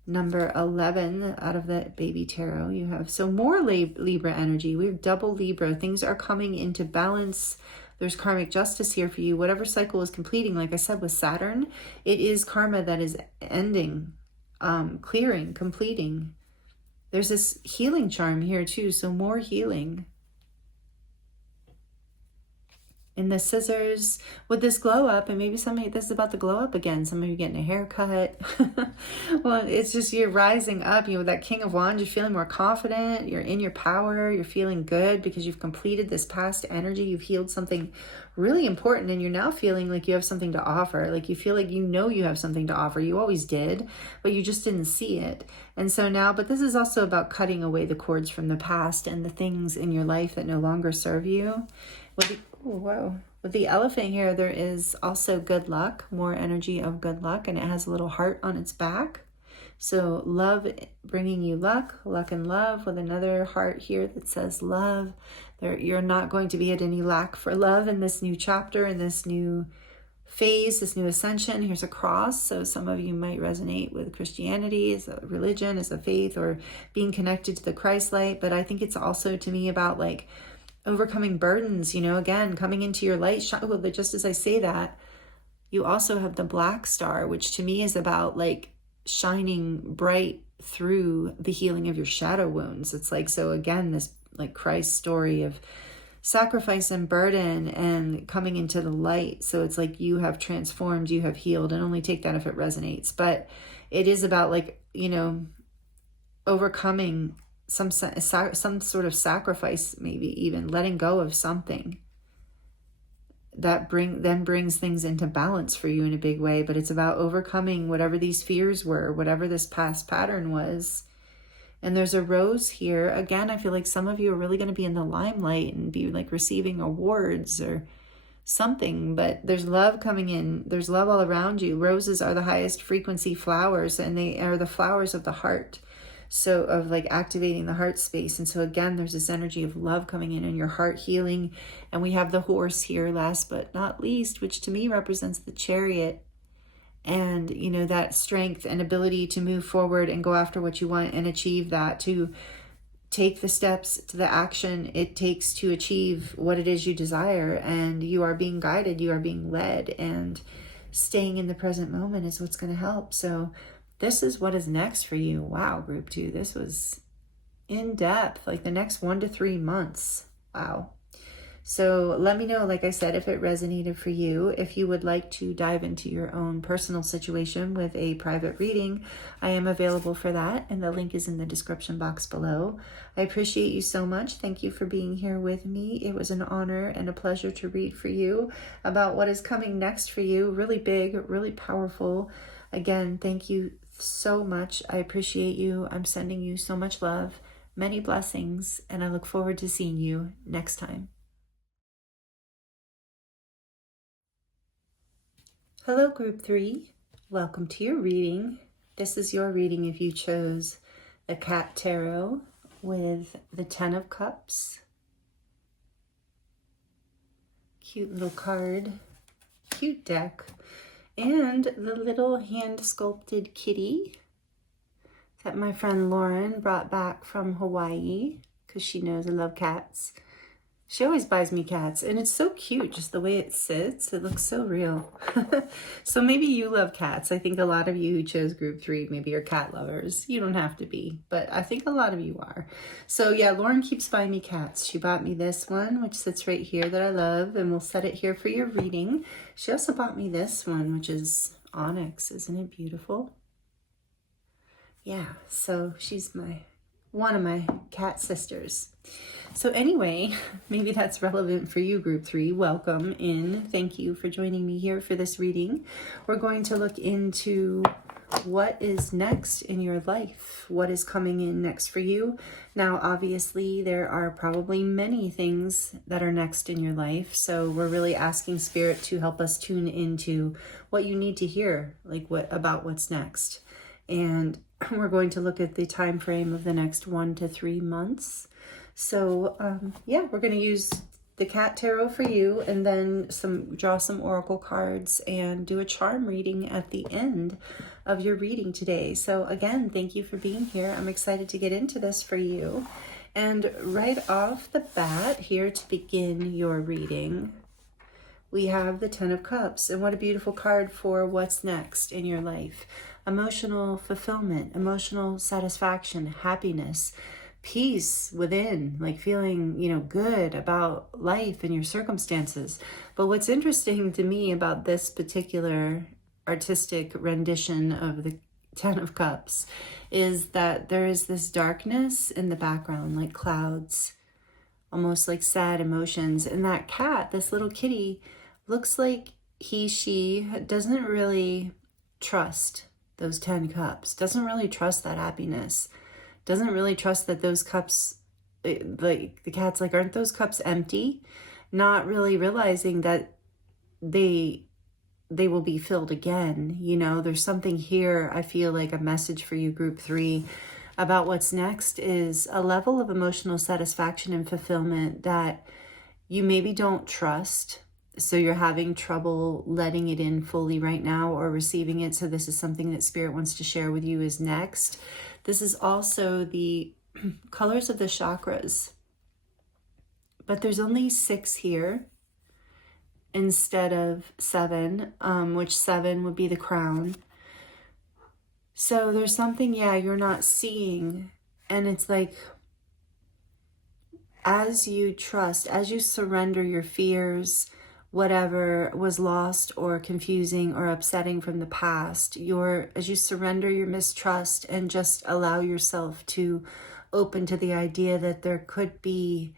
number 11 out of the baby tarot. You have so more Libra energy. We have double Libra. Things are coming into balance. There's karmic justice here for you. Whatever cycle is completing, like I said with Saturn, it is karma that is ending, clearing, completing. There's this healing charm here too, so more healing. In the scissors with this glow up, and maybe somebody, this is about the glow up again. Some of you getting a haircut. Well, it's just you're rising up. You know, with that King of Wands, you're feeling more confident. You're in your power. You're feeling good because you've completed this past energy. You've healed something really important, and you're now feeling like you have something to offer. Like you feel like you know you have something to offer. You always did, but you just didn't see it. And so now, but this is also about cutting away the cords from the past and the things in your life that no longer serve you. With the elephant here, there is also good luck, more energy of good luck, and it has a little heart on its back. So love bringing you luck, luck and love, with another heart here that says love. You're not going to be at any lack for love in this new chapter, in this new phase, this new ascension. Here's a cross. So some of you might resonate with Christianity as a religion, as a faith, or being connected to the Christ light. But I think it's also, to me, about like overcoming burdens, you know, again, coming into your light. But just as I say that, you also have the black star, which to me is about like shining bright through the healing of your shadow wounds. It's like, so again, this like Christ story of sacrifice and burden and coming into the light. So it's like you have transformed, you have healed, and only take that if it resonates. But it is about like, you know, overcoming some sort of sacrifice, maybe even letting go of something that then brings things into balance for you in a big way. But it's about overcoming whatever these fears were, whatever this past pattern was. And there's a rose here. Again, I feel like some of you are really going to be in the limelight and be like receiving awards or something, but there's love coming in. There's love all around you. Roses are the highest frequency flowers, and they are the flowers of the heart. So of like activating the heart space. And so again, there's this energy of love coming in and your heart healing. And we have the horse here, last but not least, which to me represents the Chariot. And, you know, that strength and ability to move forward and go after what you want and achieve that, to take the steps to the action it takes to achieve what it is you desire. And you are being guided, you are being led, and staying in the present moment is what's going to help. So this is what is next for you. Wow, group 2. This was in depth, like the next 1 to 3 months. Wow. So let me know, like I said, if it resonated for you. If you would like to dive into your own personal situation with a private reading, I am available for that, and the link is in the description box below. I appreciate you so much. Thank you for being here with me. It was an honor and a pleasure to read for you about what is coming next for you. Really big, really powerful. Again, thank you so much. I appreciate you. I'm sending you so much love, many blessings, and I look forward to seeing you next time. Hello, group 3. Welcome to your reading. This is your reading if you chose the Cat Tarot with the 10 of Cups. Cute little card, cute deck. And the little hand-sculpted kitty that my friend Lauren brought back from Hawaii because she knows I love cats. She always buys me cats, and it's so cute, just the way it sits. It looks so real. So maybe you love cats. I think a lot of you who chose group 3 maybe are cat lovers. You don't have to be, but I think a lot of you are. So yeah, Lauren keeps buying me cats. She bought me this one, which sits right here, that I love, and we'll set it here for your reading. She also bought me this one, which is onyx. Isn't it beautiful? Yeah, so she's one of my cat sisters. So anyway, maybe that's relevant for you, group 3. Welcome in. Thank you for joining me here for this reading. We're going to look into what is next in your life. What is coming in next for you? Now, obviously, there are probably many things that are next in your life. So we're really asking Spirit to help us tune into what you need to hear, like about what's next. And we're going to look at the time frame of the next 1 to 3 months. So yeah, we're going to use the Cat Tarot for you, and then draw some oracle cards and do a charm reading at the end of your reading today. So again, thank you for being here. I'm excited to get into this for you. And right off the bat, here to begin your reading, we have the Ten of Cups. And what a beautiful card for what's next in your life. Emotional fulfillment, emotional satisfaction, happiness, peace within, like feeling, good about life and your circumstances. But what's interesting to me about this particular artistic rendition of the Ten of Cups is that there is this darkness in the background, like clouds, almost like sad emotions. And that cat, this little kitty, looks like she doesn't really trust those 10 cups, doesn't really trust that happiness, doesn't really trust that those cups, like the cat's like, aren't those cups empty? Not really realizing that they will be filled again. There's something here, I feel like a message for you, group 3, about what's next is a level of emotional satisfaction and fulfillment that you maybe don't trust. So you're having trouble letting it in fully right now or receiving it. So this is something that Spirit wants to share with you is next. This is also the colors of the chakras, but there's only 6 here instead of 7, which 7 would be the crown. So there's something, you're not seeing. And it's like, as you trust, as you surrender your fears, whatever was lost or confusing or upsetting from the past, as you surrender your mistrust and just allow yourself to open to the idea that there could be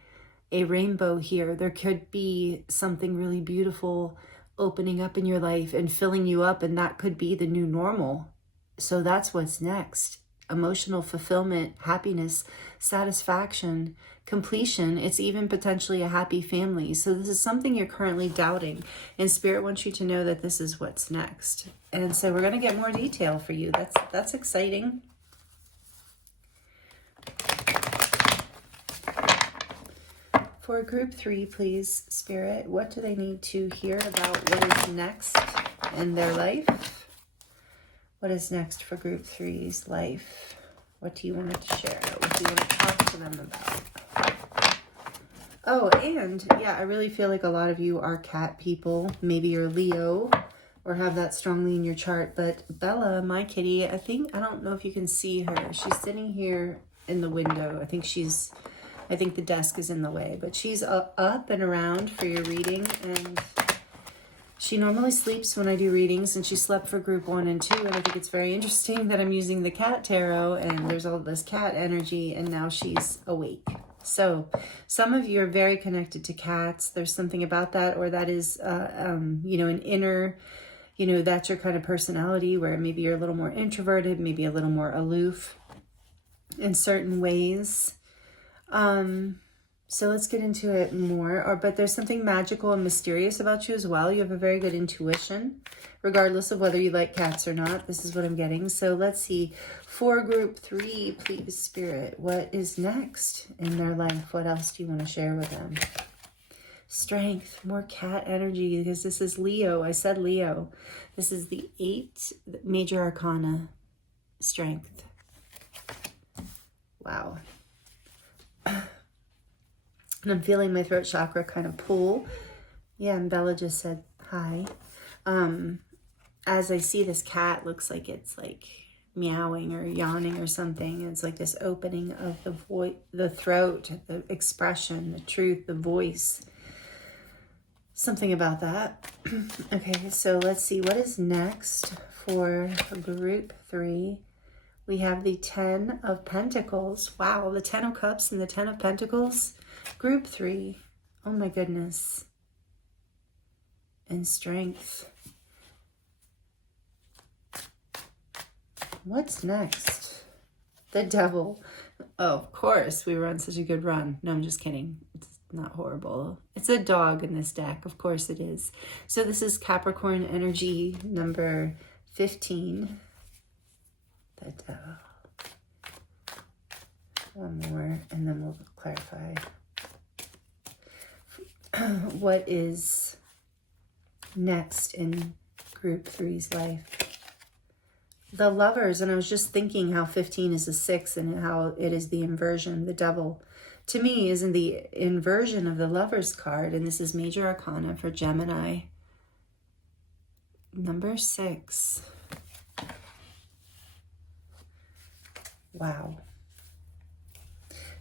a rainbow here, there could be something really beautiful opening up in your life and filling you up, and that could be the new normal. So that's what's next. Emotional fulfillment, happiness, satisfaction, completion. It's even potentially a happy family. So this is something you're currently doubting, and Spirit wants you to know that this is what's next. And so we're going to get more detail for you. That's exciting. For group 3, please, Spirit, what do they need to hear about what is next in their life? What is next for group 3's life? What do you want to share? What do you want to talk to them about? Oh, and I really feel like a lot of you are cat people. Maybe you're Leo or have that strongly in your chart. But Bella, my kitty, I don't know if you can see her. She's sitting here in the window. I think the desk is in the way, but she's up and around for your reading, and she normally sleeps when I do readings, and she slept for group 1 and 2, and I think it's very interesting that I'm using the cat tarot, and there's all this cat energy, and now she's awake. So some of you are very connected to cats. There's something about that, or that is, an inner, that's your kind of personality, where maybe you're a little more introverted, maybe a little more aloof in certain ways. So let's get into it more. But there's something magical and mysterious about you as well. You have a very good intuition, regardless of whether you like cats or not. This is what I'm getting. So let's see. For group 3, please, Spirit, what is next in their life? What else do you want to share with them? Strength, more cat energy, because this is Leo. I said Leo. This is the 8 major arcana, strength. Wow. And I'm feeling my throat chakra kind of pull. Yeah, and Bella just said hi. As I see this cat, looks like it's like meowing or yawning or something. It's like this opening of the throat, the expression, the truth, the voice. Something about that. Okay, so let's see what is next for group 3. We have the 10 of Pentacles. Wow, the 10 of Cups and the 10 of Pentacles. Group 3. Oh my goodness. And strength. What's next? The Devil. Oh, of course, we were on such a good run. No, I'm just kidding. It's not horrible. It's a dog in this deck. Of course it is. So this is Capricorn energy number 15. The Devil. One more, and then we'll clarify. What is next in group 3's life? the Lovers, and I was just thinking how 15 is a 6 and how it is the inversion. The devil, to me, is in the inversion of the Lovers card, and this is Major Arcana for Gemini. Number 6. Wow.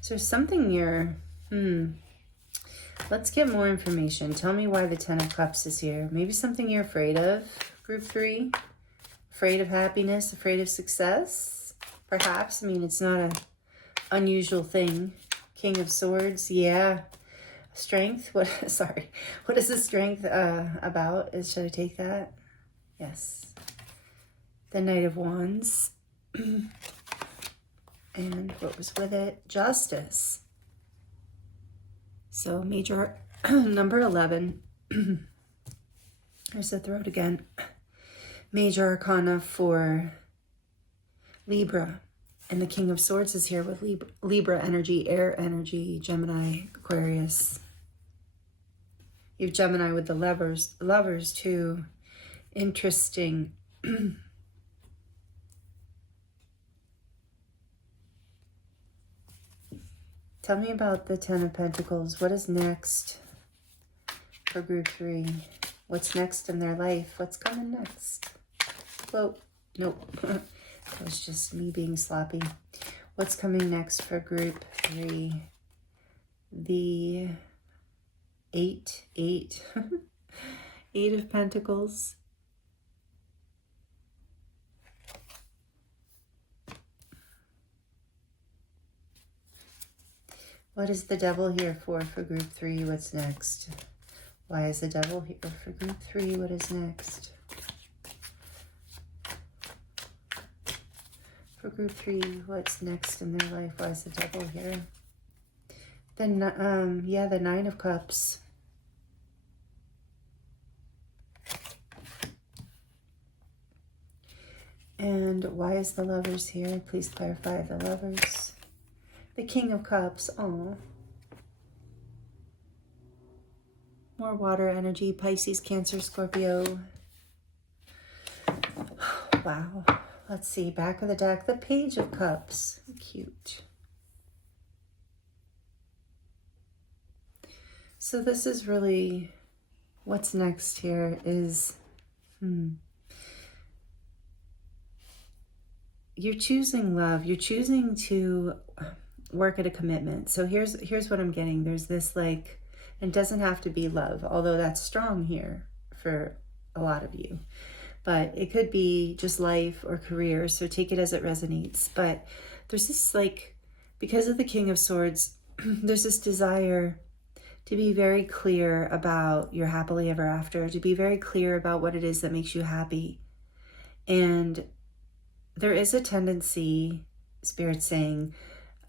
So something you're, let's get more information. Tell me why the 10 of Cups is here. Maybe something you're afraid of, Group 3. Afraid of happiness, afraid of success, perhaps. I mean, it's not an unusual thing. King of Swords, yeah. Strength, what is the strength about? Should I take that? Yes. The Knight of Wands. And what was with it? Justice. So major number 11. There's the throat again. Major Arcana for Libra. And the King of Swords is here with Libra energy, air energy, Gemini, Aquarius. You have Gemini with the lovers too. Interesting. Tell me about the 10 of Pentacles. What is next for Group 3? What's next in their life? What's coming next? Whoa, nope. That was just me being sloppy. What's coming next for Group 3? The 8. 8 of Pentacles. What is the Devil here for Group 3? What's next? Why is the Devil here for Group 3? What is next? For Group 3, what's next in their life? Why is the Devil here? Then, the 9 of Cups. And why is the Lovers here? Please clarify the Lovers. The King of Cups. Oh. More water energy. Pisces, Cancer, Scorpio. Wow. Let's see. Back of the deck. The Page of Cups. Cute. So this is really what's next here is you're choosing love. You're choosing to work at a commitment. So here's what I'm getting. There's this like, it doesn't have to be love, although that's strong here for a lot of you. But it could be just life or career. So take it as it resonates. But there's this like, because of the King of Swords, there's this desire to be very clear about your happily ever after, to be very clear about what it is that makes you happy. And there is a tendency, Spirit's saying,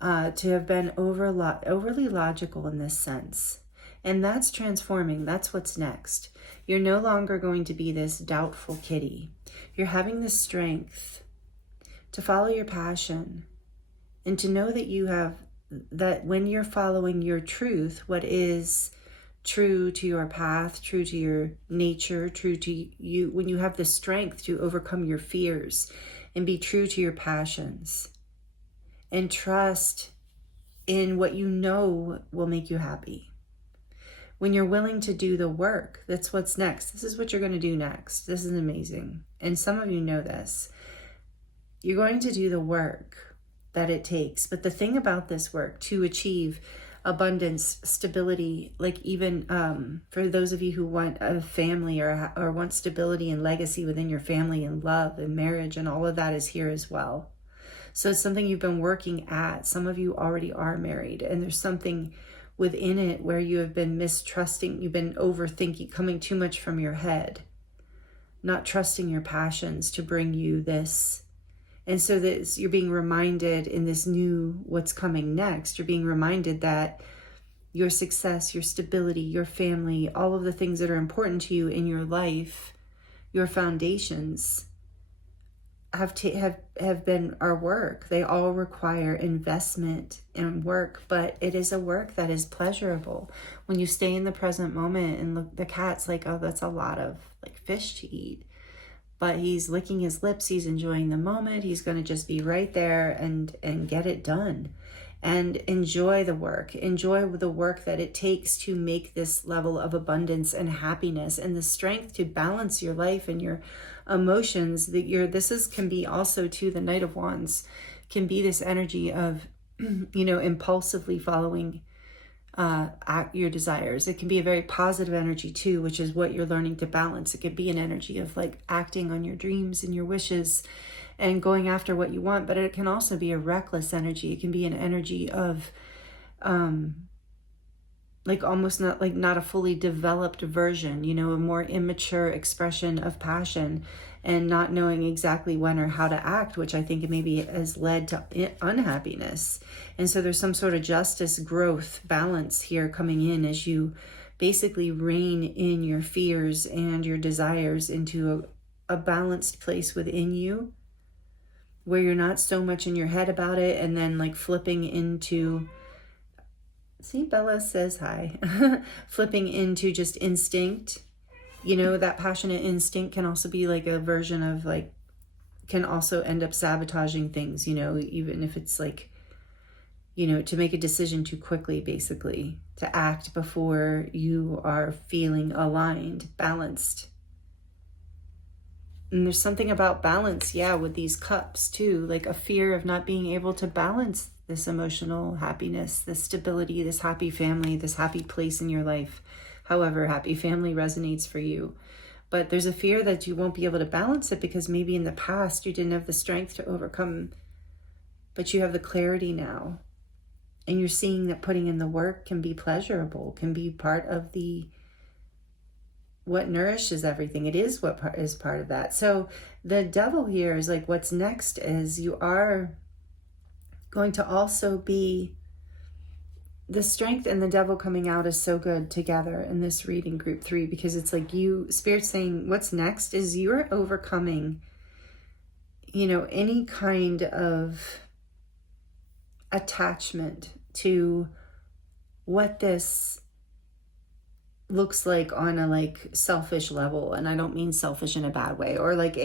to have been overly logical in this sense. And that's transforming. That's what's next. You're no longer going to be this doubtful kitty. You're having the strength to follow your passion and to know that you have, that when you're following your truth, what is true to your path, true to your nature, true to you, when you have the strength to overcome your fears and be true to your passions and trust in what you know will make you happy. When you're willing to do the work, that's what's next. This is what you're going to do next. This is amazing. And some of you know this. You're going to do the work that it takes. But the thing about this work to achieve abundance, stability, like even for those of you who want a family or want stability and legacy within your family and love and marriage and all of that is here as well. So it's something you've been working at. Some of you already are married, and there's something within it where you have been mistrusting, you've been overthinking, coming too much from your head, not trusting your passions to bring you this. And so that you're being reminded in this new, what's coming next, you're being reminded that your success, your stability, your family, all of the things that are important to you in your life, your foundations, have been our work. They all require investment and work, but it is a work that is pleasurable. When you stay in the present moment and look, the cat's like, oh, that's a lot of like fish to eat. but he's licking his lips. He's enjoying the moment. He's going to just be right there and get it done, and enjoy the work. Enjoy the work that it takes to make this level of abundance and happiness and the strength to balance your life and your emotions. That can be also too, the Knight of Wands can be this energy of, impulsively following your desires. It can be a very positive energy too, which is what you're learning to balance. It could be an energy of like acting on your dreams and your wishes and going after what you want, but it can also be a reckless energy. It can be an energy of like almost not a fully developed version, a more immature expression of passion, and not knowing exactly when or how to act, which I think maybe has led to unhappiness. And so there's some sort of justice, growth, balance here coming in as you basically rein in your fears and your desires into a balanced place within you, where you're not so much in your head about it and then like flipping into, see, Bella says hi, flipping into just instinct. That passionate instinct can also be like a version of like, can also end up sabotaging things, even if it's like, to make a decision too quickly, basically, to act before you are feeling aligned, balanced. And there's something about balance, with these cups too, like a fear of not being able to balance this emotional happiness, this stability, this happy family, this happy place in your life, however happy family resonates for you. But there's a fear that you won't be able to balance it because maybe in the past you didn't have the strength to overcome, but you have the clarity now. And you're seeing that putting in the work can be pleasurable, can be part of what nourishes everything. It is what is part of that. So the Devil here is like, what's next is you are going to also be, the Strength and the Devil coming out is so good together in this reading, group 3, because it's like Spirit's saying what's next is you're overcoming, any kind of attachment to what this looks like on a like selfish level. And I don't mean selfish in a bad way, or like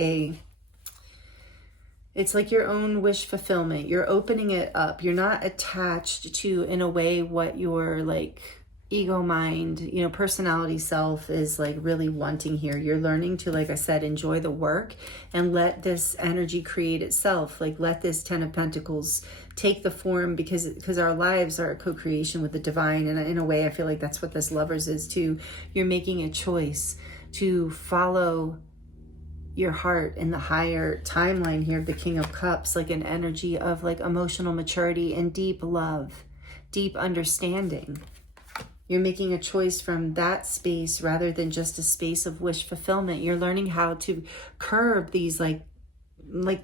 it's like your own wish fulfillment. You're opening it up. You're not attached to, in a way, what your like ego mind, personality self is like really wanting here. You're learning to, like I said, enjoy the work and let this energy create itself. Like let this 10 of Pentacles take the form, because our lives are a co-creation with the divine. And in a way, I feel like that's what this Lovers is too. You're making a choice to follow your heart in the higher timeline here of the King of Cups, like an energy of like emotional maturity and deep love, deep understanding. You're making a choice from that space rather than just a space of wish fulfillment. You're learning how to curb these like,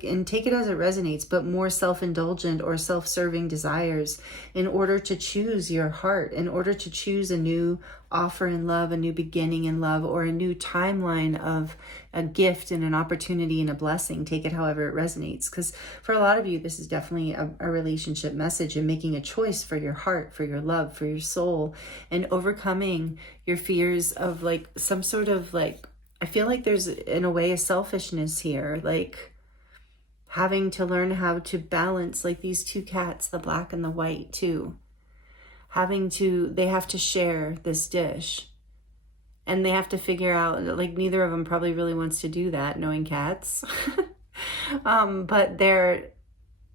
and take it as it resonates, but more self-indulgent or self-serving desires in order to choose your heart, in order to choose a new offer in love, a new beginning in love, or a new timeline of a gift and an opportunity and a blessing. Take it however it resonates. Because for a lot of you, this is definitely a relationship message, and making a choice for your heart, for your love, for your soul, and overcoming your fears of like some sort of like, I feel like there's in a way a selfishness here, like having to learn how to balance like these two cats, the black and the white too. They have to share this dish, and they have to figure out, like neither of them probably really wants to do that, knowing cats. But they're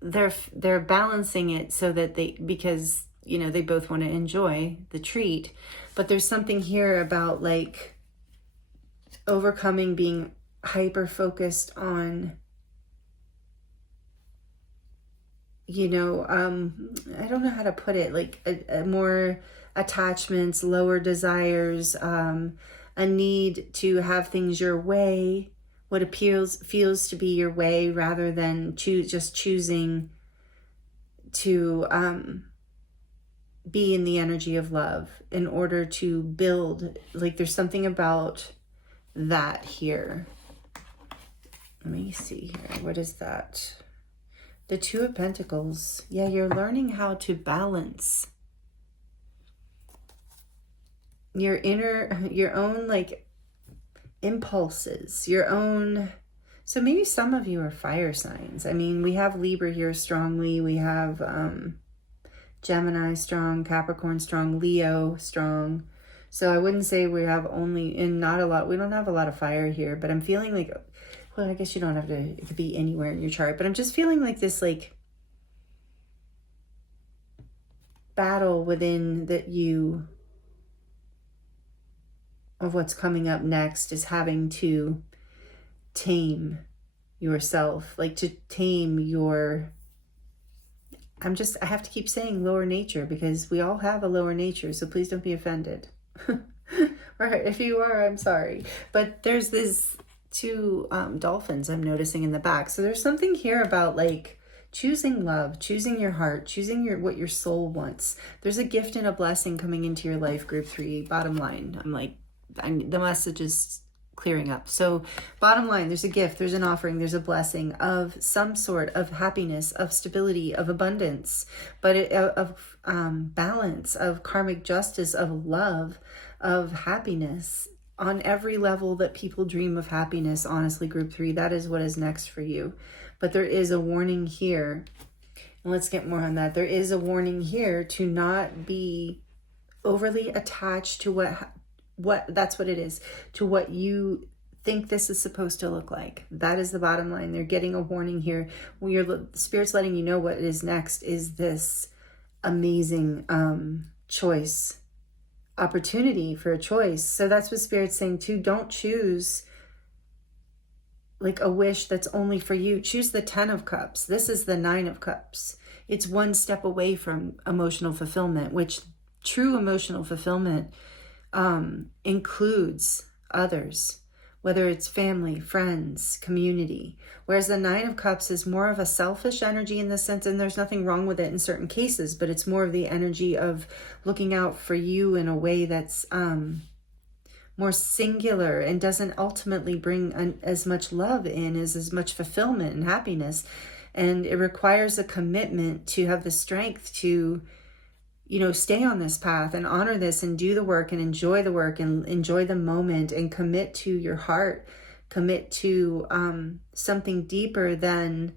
balancing it so that because they both want to enjoy the treat. But there's something here about like overcoming being hyper focused on, I don't know how to put it, like a more attachments, lower desires, a need to have things your way, what feels to be your way, rather than just choosing to be in the energy of love in order to build. Like there's something about that here. Let me see here. What is that? The Two of Pentacles. Yeah, you're learning how to balance your own like impulses, your own So maybe some of you are fire signs. I mean, we have Libra here strongly. We have Gemini strong, Capricorn strong, Leo strong. So I wouldn't say we have only, and not a lot, we don't have a lot of fire here, but I'm feeling like, well, I guess you don't have to, it could be anywhere in your chart, but I'm just feeling like this, like, battle within that you, of what's coming up next, is having to tame yourself, like to tame your, I have to keep saying lower nature, because we all have a lower nature, so please don't be offended. Or if you are, I'm sorry. But there's this two dolphins I'm noticing in the back. So there's something here about like choosing love, choosing your heart, choosing what your soul wants. There's a gift and a blessing coming into your life, group 3, bottom line. The message is clearing up. So bottom line, there's a gift, there's an offering, there's a blessing of some sort of happiness, of stability, of abundance, but of balance, of karmic justice, of love, of happiness on every level that people dream of happiness. Honestly, group 3, that is what is next for you. But there is a warning here, and let's get more on that. There is a warning here to not be overly attached to what that's what it is, to what you think this is supposed to look like. That is the bottom line. They're getting a warning here. When your Spirit's letting you know what is next is this amazing choice, opportunity for a choice. So that's what Spirit's saying too. Don't choose like a wish that's only for you. Choose the 10 of Cups. This is the 9 of Cups. It's one step away from emotional fulfillment, which true emotional fulfillment includes others, whether it's family, friends, community. Whereas the 9 of Cups is more of a selfish energy in the sense, and there's nothing wrong with it in certain cases, but it's more of the energy of looking out for you in a way that's more singular and doesn't ultimately bring as much love in as much fulfillment and happiness. And it requires a commitment to have the strength to, stay on this path and honor this and do the work and enjoy the work and enjoy the moment and commit to your heart, commit to something deeper than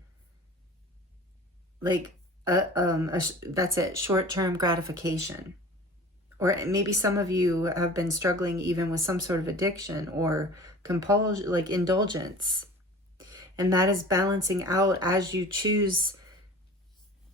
like that's it, short-term gratification. Or maybe some of you have been struggling even with some sort of addiction or compulsion, like indulgence. And that is balancing out as you choose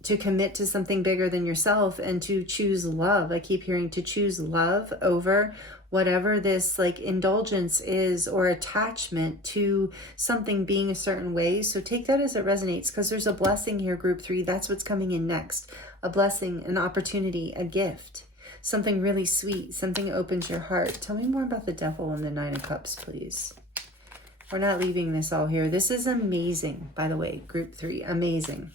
to commit to something bigger than yourself and to choose love. I keep hearing to choose love over whatever this like indulgence is or attachment to something being a certain way. So take that as it resonates, because there's a blessing here, group 3. That's what's coming in next. A blessing, an opportunity, a gift, something really sweet, something opens your heart. Tell me more about the Devil and the 9 of Cups, please. We're not leaving this all here. This is amazing, by the way, group 3, amazing.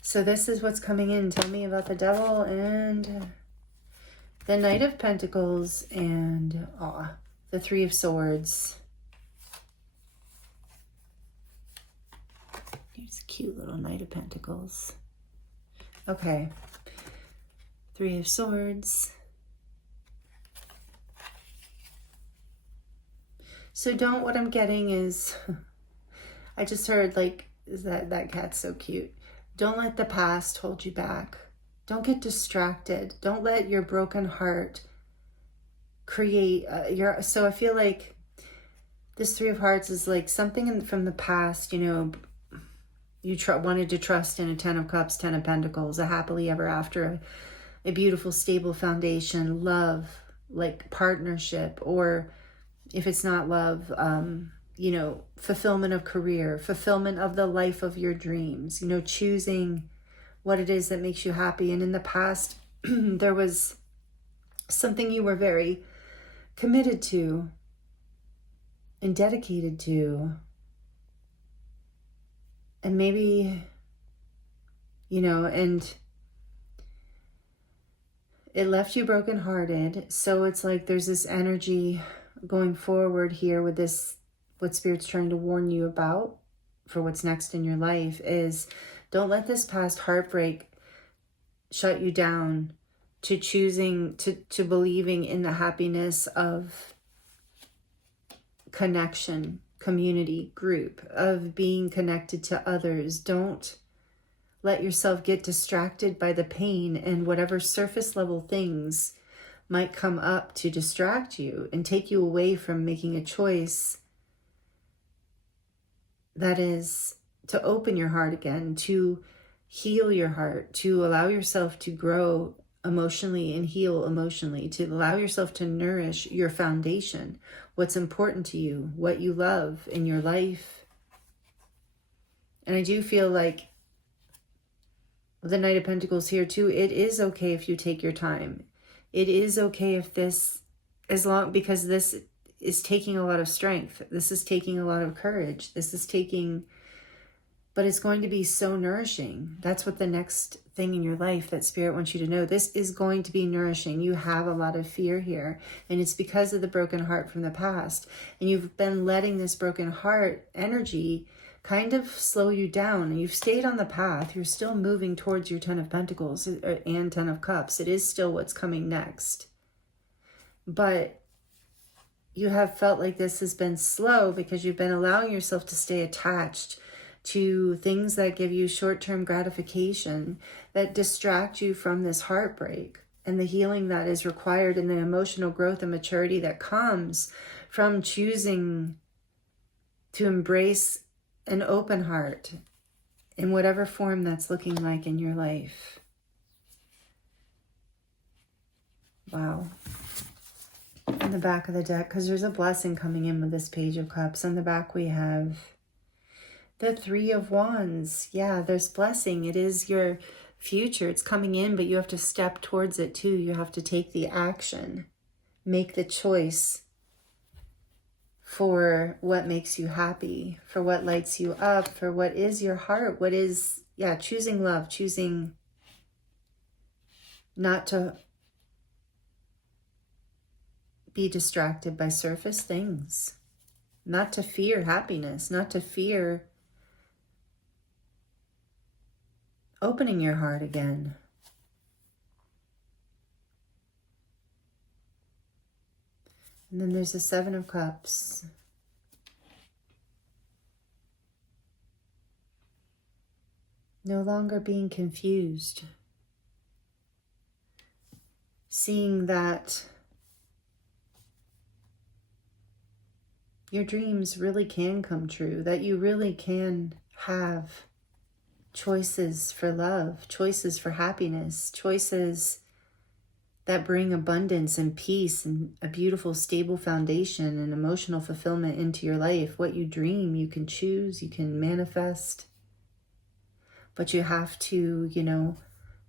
So this is what's coming in. Tell me about the Devil and the Knight of Pentacles and the 3 of Swords. Here's a cute little Knight of Pentacles. Okay. 3 of Swords. So what I'm getting is, I just heard like, is that cat's so cute. Don't let the past hold you back. Don't get distracted. Don't let your broken heart create so I feel like this 3 of Hearts is like something from the past, you wanted to trust in a 10 of Cups, 10 of Pentacles, a happily ever after, a beautiful, stable foundation, love, like partnership, or if it's not love, fulfillment of career, fulfillment of the life of your dreams, choosing what it is that makes you happy. And in the past, there was something you were very committed to and dedicated to. And maybe, and it left you brokenhearted. So it's like there's this energy going forward here with this, what Spirit's trying to warn you about for what's next in your life is, don't let this past heartbreak shut you down to choosing, to believing in the happiness of connection community group, of being connected to others. Don't let yourself get distracted by the pain and whatever surface level things might come up to distract you and take you away from making a choice that is to open your heart again, to heal your heart, to allow yourself to grow emotionally and heal emotionally, to allow yourself to nourish your foundation, what's important to you, what you love in your life. And I do feel like the Knight of Pentacles here too, it is okay if you take your time. It is okay if this, because this is taking a lot of strength. This is taking a lot of courage. This is taking, but it's going to be so nourishing. That's what the next thing in your life that Spirit wants you to know. This is going to be nourishing. You have a lot of fear here, and it's because of the broken heart from the past. And you've been letting this broken heart energy kind of slow you down, and you've stayed on the path. You're still moving towards your Ten of Pentacles and Ten of Cups. It is still what's coming next. But you have felt like this has been slow because you've been allowing yourself to stay attached to things that give you short-term gratification, that distract you from this heartbreak and the healing that is required and the emotional growth and maturity that comes from choosing to embrace an open heart in whatever form that's looking like in your life. Wow. In the back of the deck, because there's a blessing coming in with this Page of Cups. On the back we have the Three of Wands. Yeah, there's blessing. It is your future. It's coming in, but you have to step towards it too. You have to take the action, make the choice for what makes you happy, for what lights you up, for what is your heart, what is, choosing love, choosing not to be distracted by surface things, not to fear happiness, not to fear opening your heart again. And then there's the Seven of Cups. No longer being confused. Seeing that your dreams really can come true, that you really can have choices for love, choices for happiness, choices that bring abundance and peace and a beautiful, stable foundation and emotional fulfillment into your life. What you dream, you can choose, you can manifest. But you have to,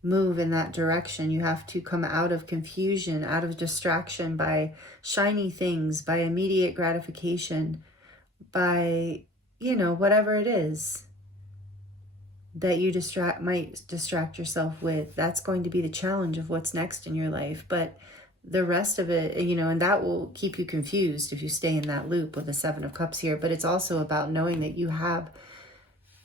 move in that direction. You have to come out of confusion, out of distraction by shiny things, by immediate gratification, by, whatever it is that you might distract yourself with. That's going to be the challenge of what's next in your life. But the rest of it, and that will keep you confused if you stay in that loop with the Seven of Cups here. But it's also about knowing that you have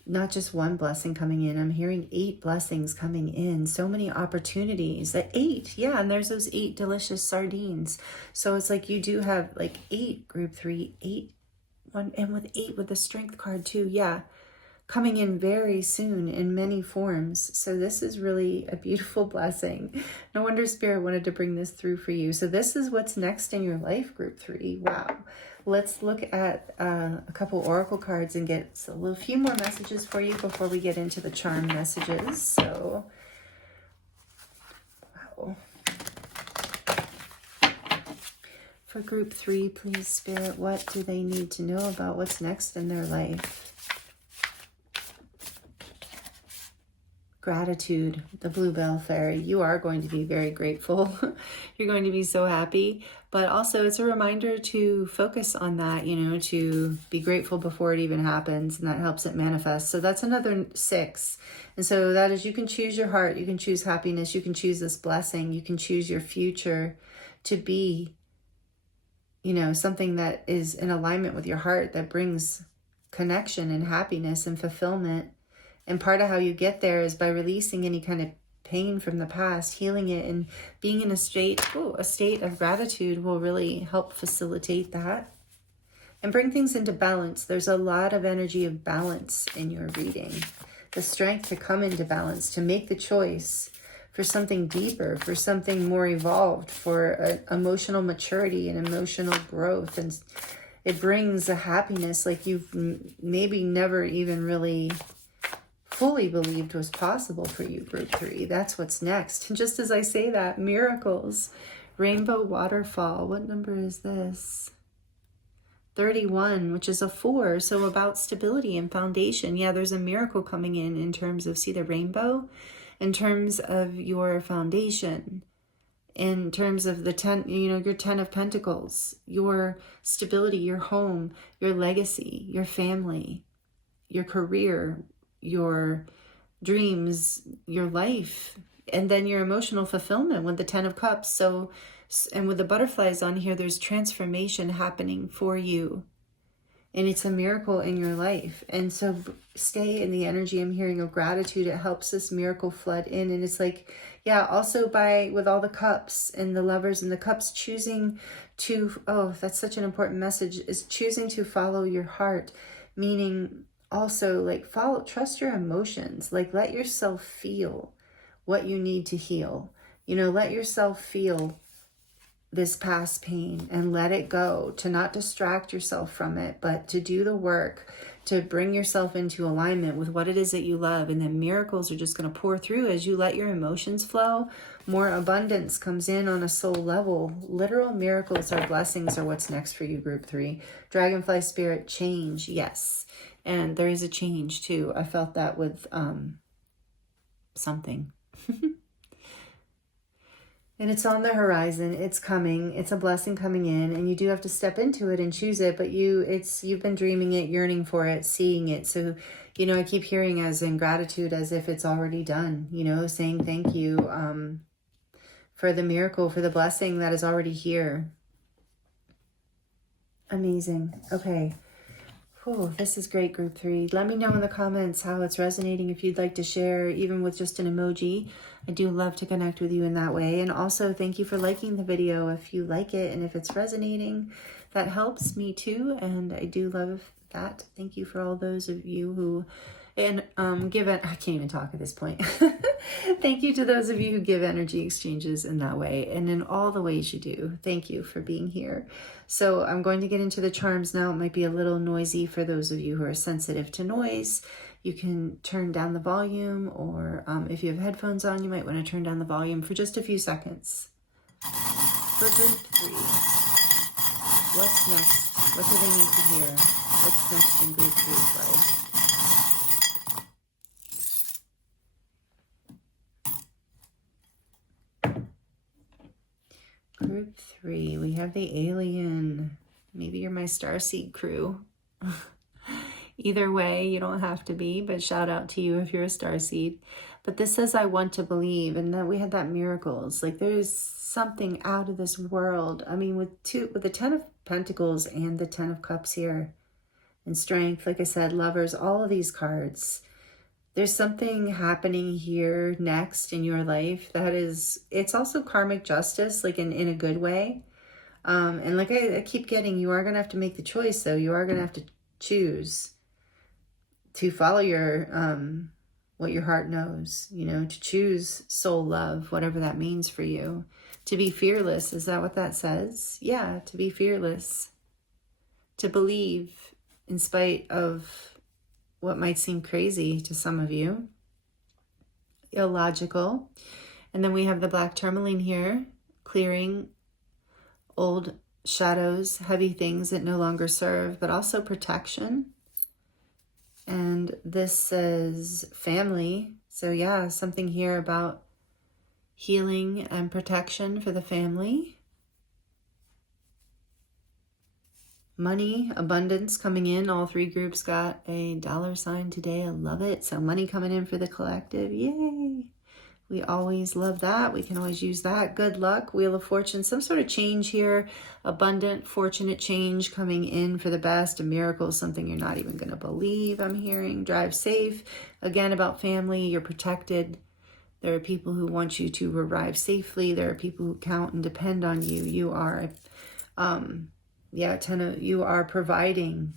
not just one blessing coming in. I'm hearing 8 blessings coming in. So many opportunities. 8, yeah, and there's those 8 delicious sardines. So it's like you do have like 8, group 3, 8, 1, and with 8 with the Strength card too, yeah. Coming in very soon in many forms. So this is really a beautiful blessing. No wonder Spirit wanted to bring this through for you. So this is what's next in your life, group 3. Wow. Let's look at a couple oracle cards and get a few more messages for you before we get into the charm messages. So, wow. For group 3, please, Spirit, what do they need to know about what's next in their life? Gratitude, the Bluebell Fairy. You are going to be very grateful. You're going to be so happy. But also it's a reminder to focus on that, to be grateful before it even happens, and that helps it manifest. So that's another 6. And so that is, you can choose your heart, you can choose happiness, you can choose this blessing, you can choose your future to be, something that is in alignment with your heart, that brings connection and happiness and fulfillment. And part of how you get there is by releasing any kind of pain from the past, healing it, and being in a state of gratitude will really help facilitate that. and bring things into balance. There's a lot of energy of balance in your reading. The strength to come into balance, to make the choice for something deeper, for something more evolved, for emotional maturity and emotional growth. And it brings a happiness like you've maybe never even really fully believed was possible for you, group 3. That's what's next. And just as I say that, miracles, rainbow waterfall. What number is this? 31, which is a 4. So about stability and foundation. Yeah, there's a miracle coming in terms of, see the rainbow? In terms of your foundation, in terms of the 10, your 10 of Pentacles, your stability, your home, your legacy, your family, your career, your dreams, your life, and then your emotional fulfillment with the 10 of Cups. So, and with the butterflies on here, there's transformation happening for you. And it's a miracle in your life. And so stay in the energy I'm hearing of gratitude. It helps this miracle flood in. And it's like, yeah, also with all the cups and the lovers and the cups, choosing to, oh, that's such an important message, is choosing to follow your heart. Meaning also like trust your emotions. Like let yourself feel what you need to heal. Let yourself feel this past pain and let it go, to not distract yourself from it, but to do the work, to bring yourself into alignment with what it is that you love. And then miracles are just going to pour through as you let your emotions flow. More abundance comes in on a soul level. Literal miracles or blessings are what's next for you, group 3. Dragonfly spirit, change. Yes. And there is a change too. I felt that with something. And it's on the horizon. It's coming. It's a blessing coming in, and you do have to step into it and choose it. But you've been dreaming it, yearning for it, seeing it. So, I keep hearing as in gratitude, as if it's already done. Saying thank you for the miracle, for the blessing that is already here. Amazing. Okay. Oh, this is great, group 3. Let me know in the comments how it's resonating. If you'd like to share, even with just an emoji, I do love to connect with you in that way. And also, thank you for liking the video if you like it and if it's resonating. That helps me too, and I do love that. Thank you for all those of you who give it. I can't even talk at this point. Thank you to those of you who give energy exchanges in that way and in all the ways you do. Thank you for being here. So I'm going to get into the charms now. It might be a little noisy for those of you who are sensitive to noise. You can turn down the volume, or if you have headphones on, you might want to turn down the volume for just a few seconds. For group 3, what's next? What do they need to hear? What's next in group 3's life? Group 3, we have the alien. Maybe you're my starseed crew. Either way, you don't have to be, but shout out to you if you're a starseed. But this says, I want to believe, and that we had that miracles. Like there's something out of this world. I mean, with the 10 of Pentacles and the 10 of Cups here, and strength, like I said, lovers, all of these cards. There's something happening here next in your life that is, it's also karmic justice, like in a good way. And like I keep getting, you are going to have to make the choice, though. You are going to have to choose to follow your, what your heart knows, to choose soul love, whatever that means for you. To be fearless, is that what that says? Yeah, to be fearless. To believe in spite of what might seem crazy to some of you, illogical. And then we have the black tourmaline here, clearing old shadows, heavy things that no longer serve, but also protection. And this says family. So yeah, something here about healing and protection for the family. Money, abundance coming in. All 3 groups got a $sign today. I love it. So money coming in for the collective. Yay. We always love that. We can always use that. Good luck. Wheel of Fortune. Some sort of change here. Abundant, fortunate change coming in for the best. A miracle, something you're not even going to believe, I'm hearing. Drive safe. Again, about family. You're protected. There are people who want you to arrive safely. There are people who count and depend on you. You are Yeah, you are providing.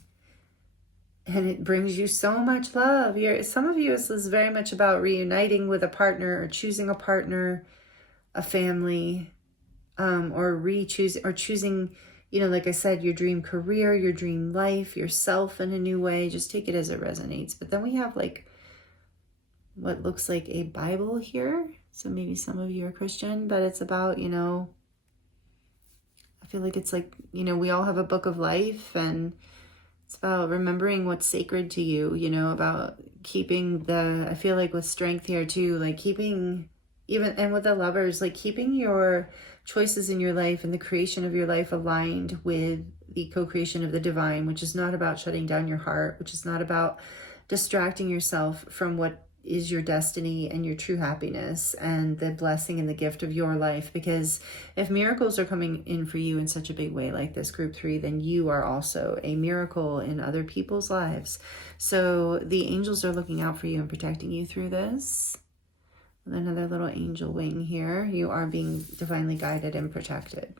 And it brings you so much love. Some of you, this is very much about reuniting with a partner or choosing a partner, a family, or choosing, like I said, your dream career, your dream life, yourself in a new way. Just take it as it resonates. But then we have like what looks like a Bible here. So maybe some of you are Christian, but it's about, I feel like it's like, we all have a book of life, and it's about remembering what's sacred to you, about keeping I feel like with strength here too, like keeping, and with the Lovers, like keeping your choices in your life and the creation of your life aligned with the co-creation of the divine, which is not about shutting down your heart, which is not about distracting yourself from what is your destiny and your true happiness and the blessing and the gift of your life. Because if miracles are coming in for you in such a big way like this group 3, then you are also a miracle in other people's lives. So the angels are looking out for you and protecting you through this. With another little angel wing here, you are being divinely guided and protected.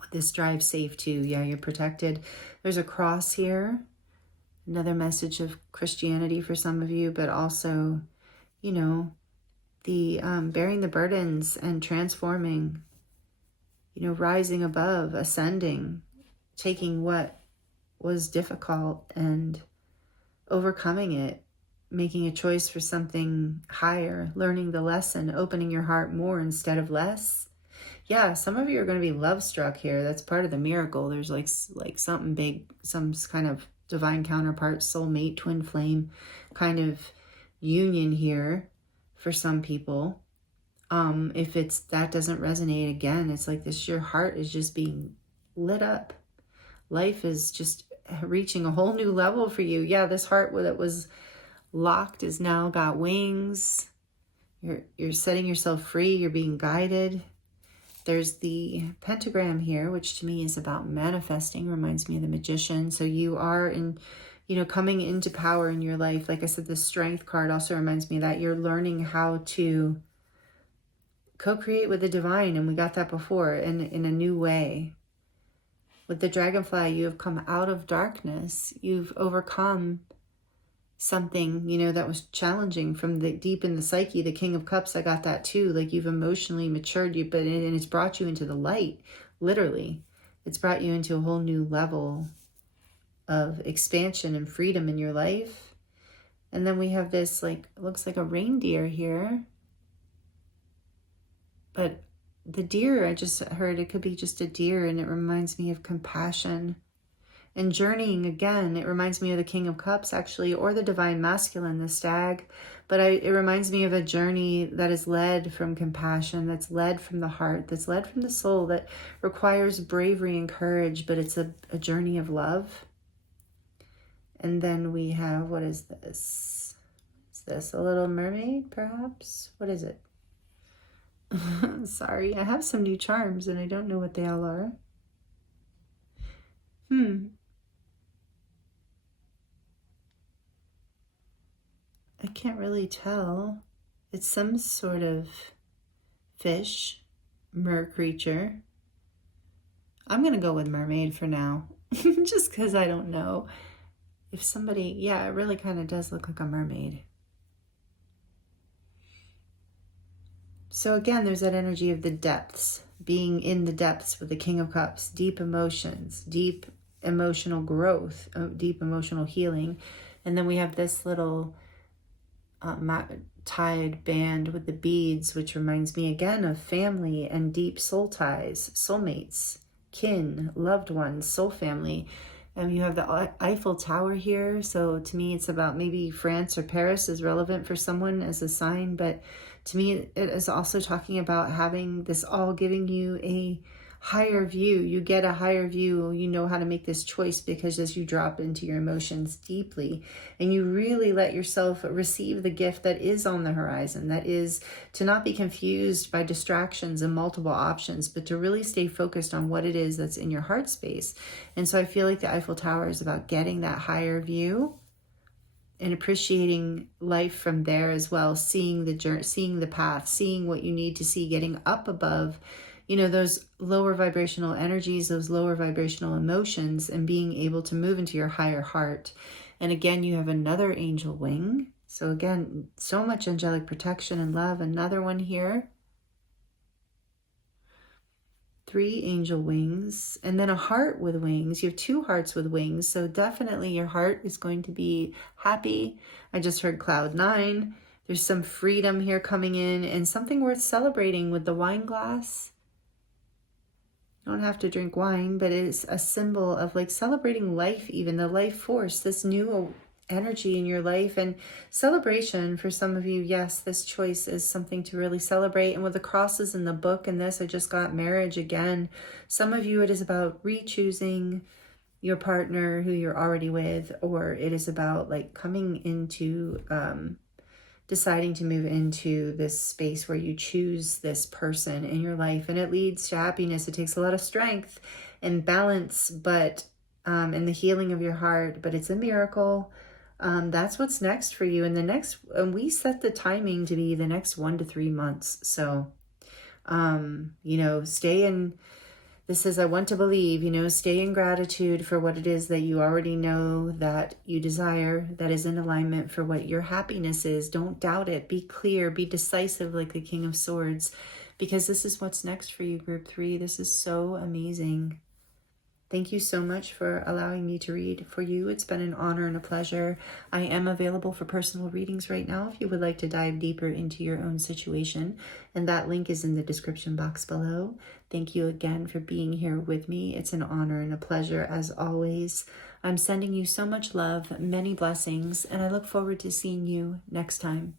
With this drive safe too, yeah, you're protected. There's a cross here. Another message of Christianity for some of you, but also, the bearing the burdens and transforming, rising above, ascending, taking what was difficult and overcoming it, making a choice for something higher, learning the lesson, opening your heart more instead of less. Yeah, some of you are going to be love struck here. That's part of the miracle. There's like something big, some kind of divine counterpart, soulmate, twin flame kind of union here for some people. If that doesn't resonate, again, it's like this, your heart is just being lit up. Life is just reaching a whole new level for you. Yeah, this heart that was locked is now got wings. You're setting yourself free. You're being guided. There's the pentagram here, which to me is about manifesting, reminds me of the Magician. So you are coming into power in your life. Like I said, the Strength card also reminds me that you're learning how to co-create with the divine. And we got that before in a new way. With the Dragonfly, you have come out of darkness. You've overcome something, that was challenging from the deep in the psyche. The King of Cups, I got that too. Like you've emotionally matured, and it's brought you into the light. Literally, it's brought you into a whole new level of expansion and freedom in your life. And then we have this, like, it looks like a reindeer here, but the deer, I just heard it could be just a deer, and it reminds me of compassion. And journeying, again, it reminds me of the King of Cups, actually, or the Divine Masculine, the stag. But it reminds me of a journey that is led from compassion, that's led from the heart, that's led from the soul, that requires bravery and courage, but it's a journey of love. And then we have, what is this? Is this a little mermaid, perhaps? What is it? Sorry, I have some new charms, and I don't know what they all are. I can't really tell. It's some sort of fish, mer creature. I'm going to go with mermaid for now, just because I don't know. If somebody, yeah, it really kind of does look like a mermaid. So again, there's that energy of the depths, being in the depths with the King of Cups, deep emotions, deep emotional growth, deep emotional healing. And then we have this little tied band with the beads, which reminds me again of family and deep soul ties, soulmates, kin, loved ones, soul family. And you have the Eiffel Tower here. So to me, it's about maybe France or Paris is relevant for someone as a sign. But to me, it is also talking about having this all giving you a higher view. You get a higher view. You know how to make this choice because as you drop into your emotions deeply and you really let yourself receive the gift that is on the horizon, that is to not be confused by distractions and multiple options, but to really stay focused on what it is that's in your heart space. And so I feel like the Eiffel Tower is about getting that higher view and appreciating life from there as well, seeing the journey, seeing the path, seeing what you need to see, getting up above you know, those lower vibrational energies, those lower vibrational emotions, and being able to move into your higher heart. And again, you have another angel wing. So again, so much angelic protection and love. Another one here. 3 angel wings, and then a heart with wings. You have 2 hearts with wings. So definitely your heart is going to be happy. I just heard cloud 9. There's some freedom here coming in, and something worth celebrating with the wine glass. You don't have to drink wine, but it's a symbol of like celebrating life, even the life force, this new energy in your life. And celebration for some of you, yes, this choice is something to really celebrate. And with the crosses in the book and this, I just got marriage again. Some of you, it is about re-choosing your partner who you're already with, or it is about like coming into deciding to move into this space where you choose this person in your life, and it leads to happiness. It takes a lot of strength and balance, but and the healing of your heart, but it's a miracle. That's what's next for you. And we set the timing to be the next 1 to 3 months. So, you know, this is, I want to believe, you know, stay in gratitude for what it is that you already know that you desire, that is in alignment for what your happiness is. Don't doubt it. Be clear, be decisive like the King of Swords, because this is what's next for you, Group 3. This is so amazing. Thank you so much for allowing me to read for you. It's been an honor and a pleasure. I am available for personal readings right now if you would like to dive deeper into your own situation, and that link is in the description box below. Thank you again for being here with me. It's an honor and a pleasure as always. I'm sending you so much love, many blessings, and I look forward to seeing you next time.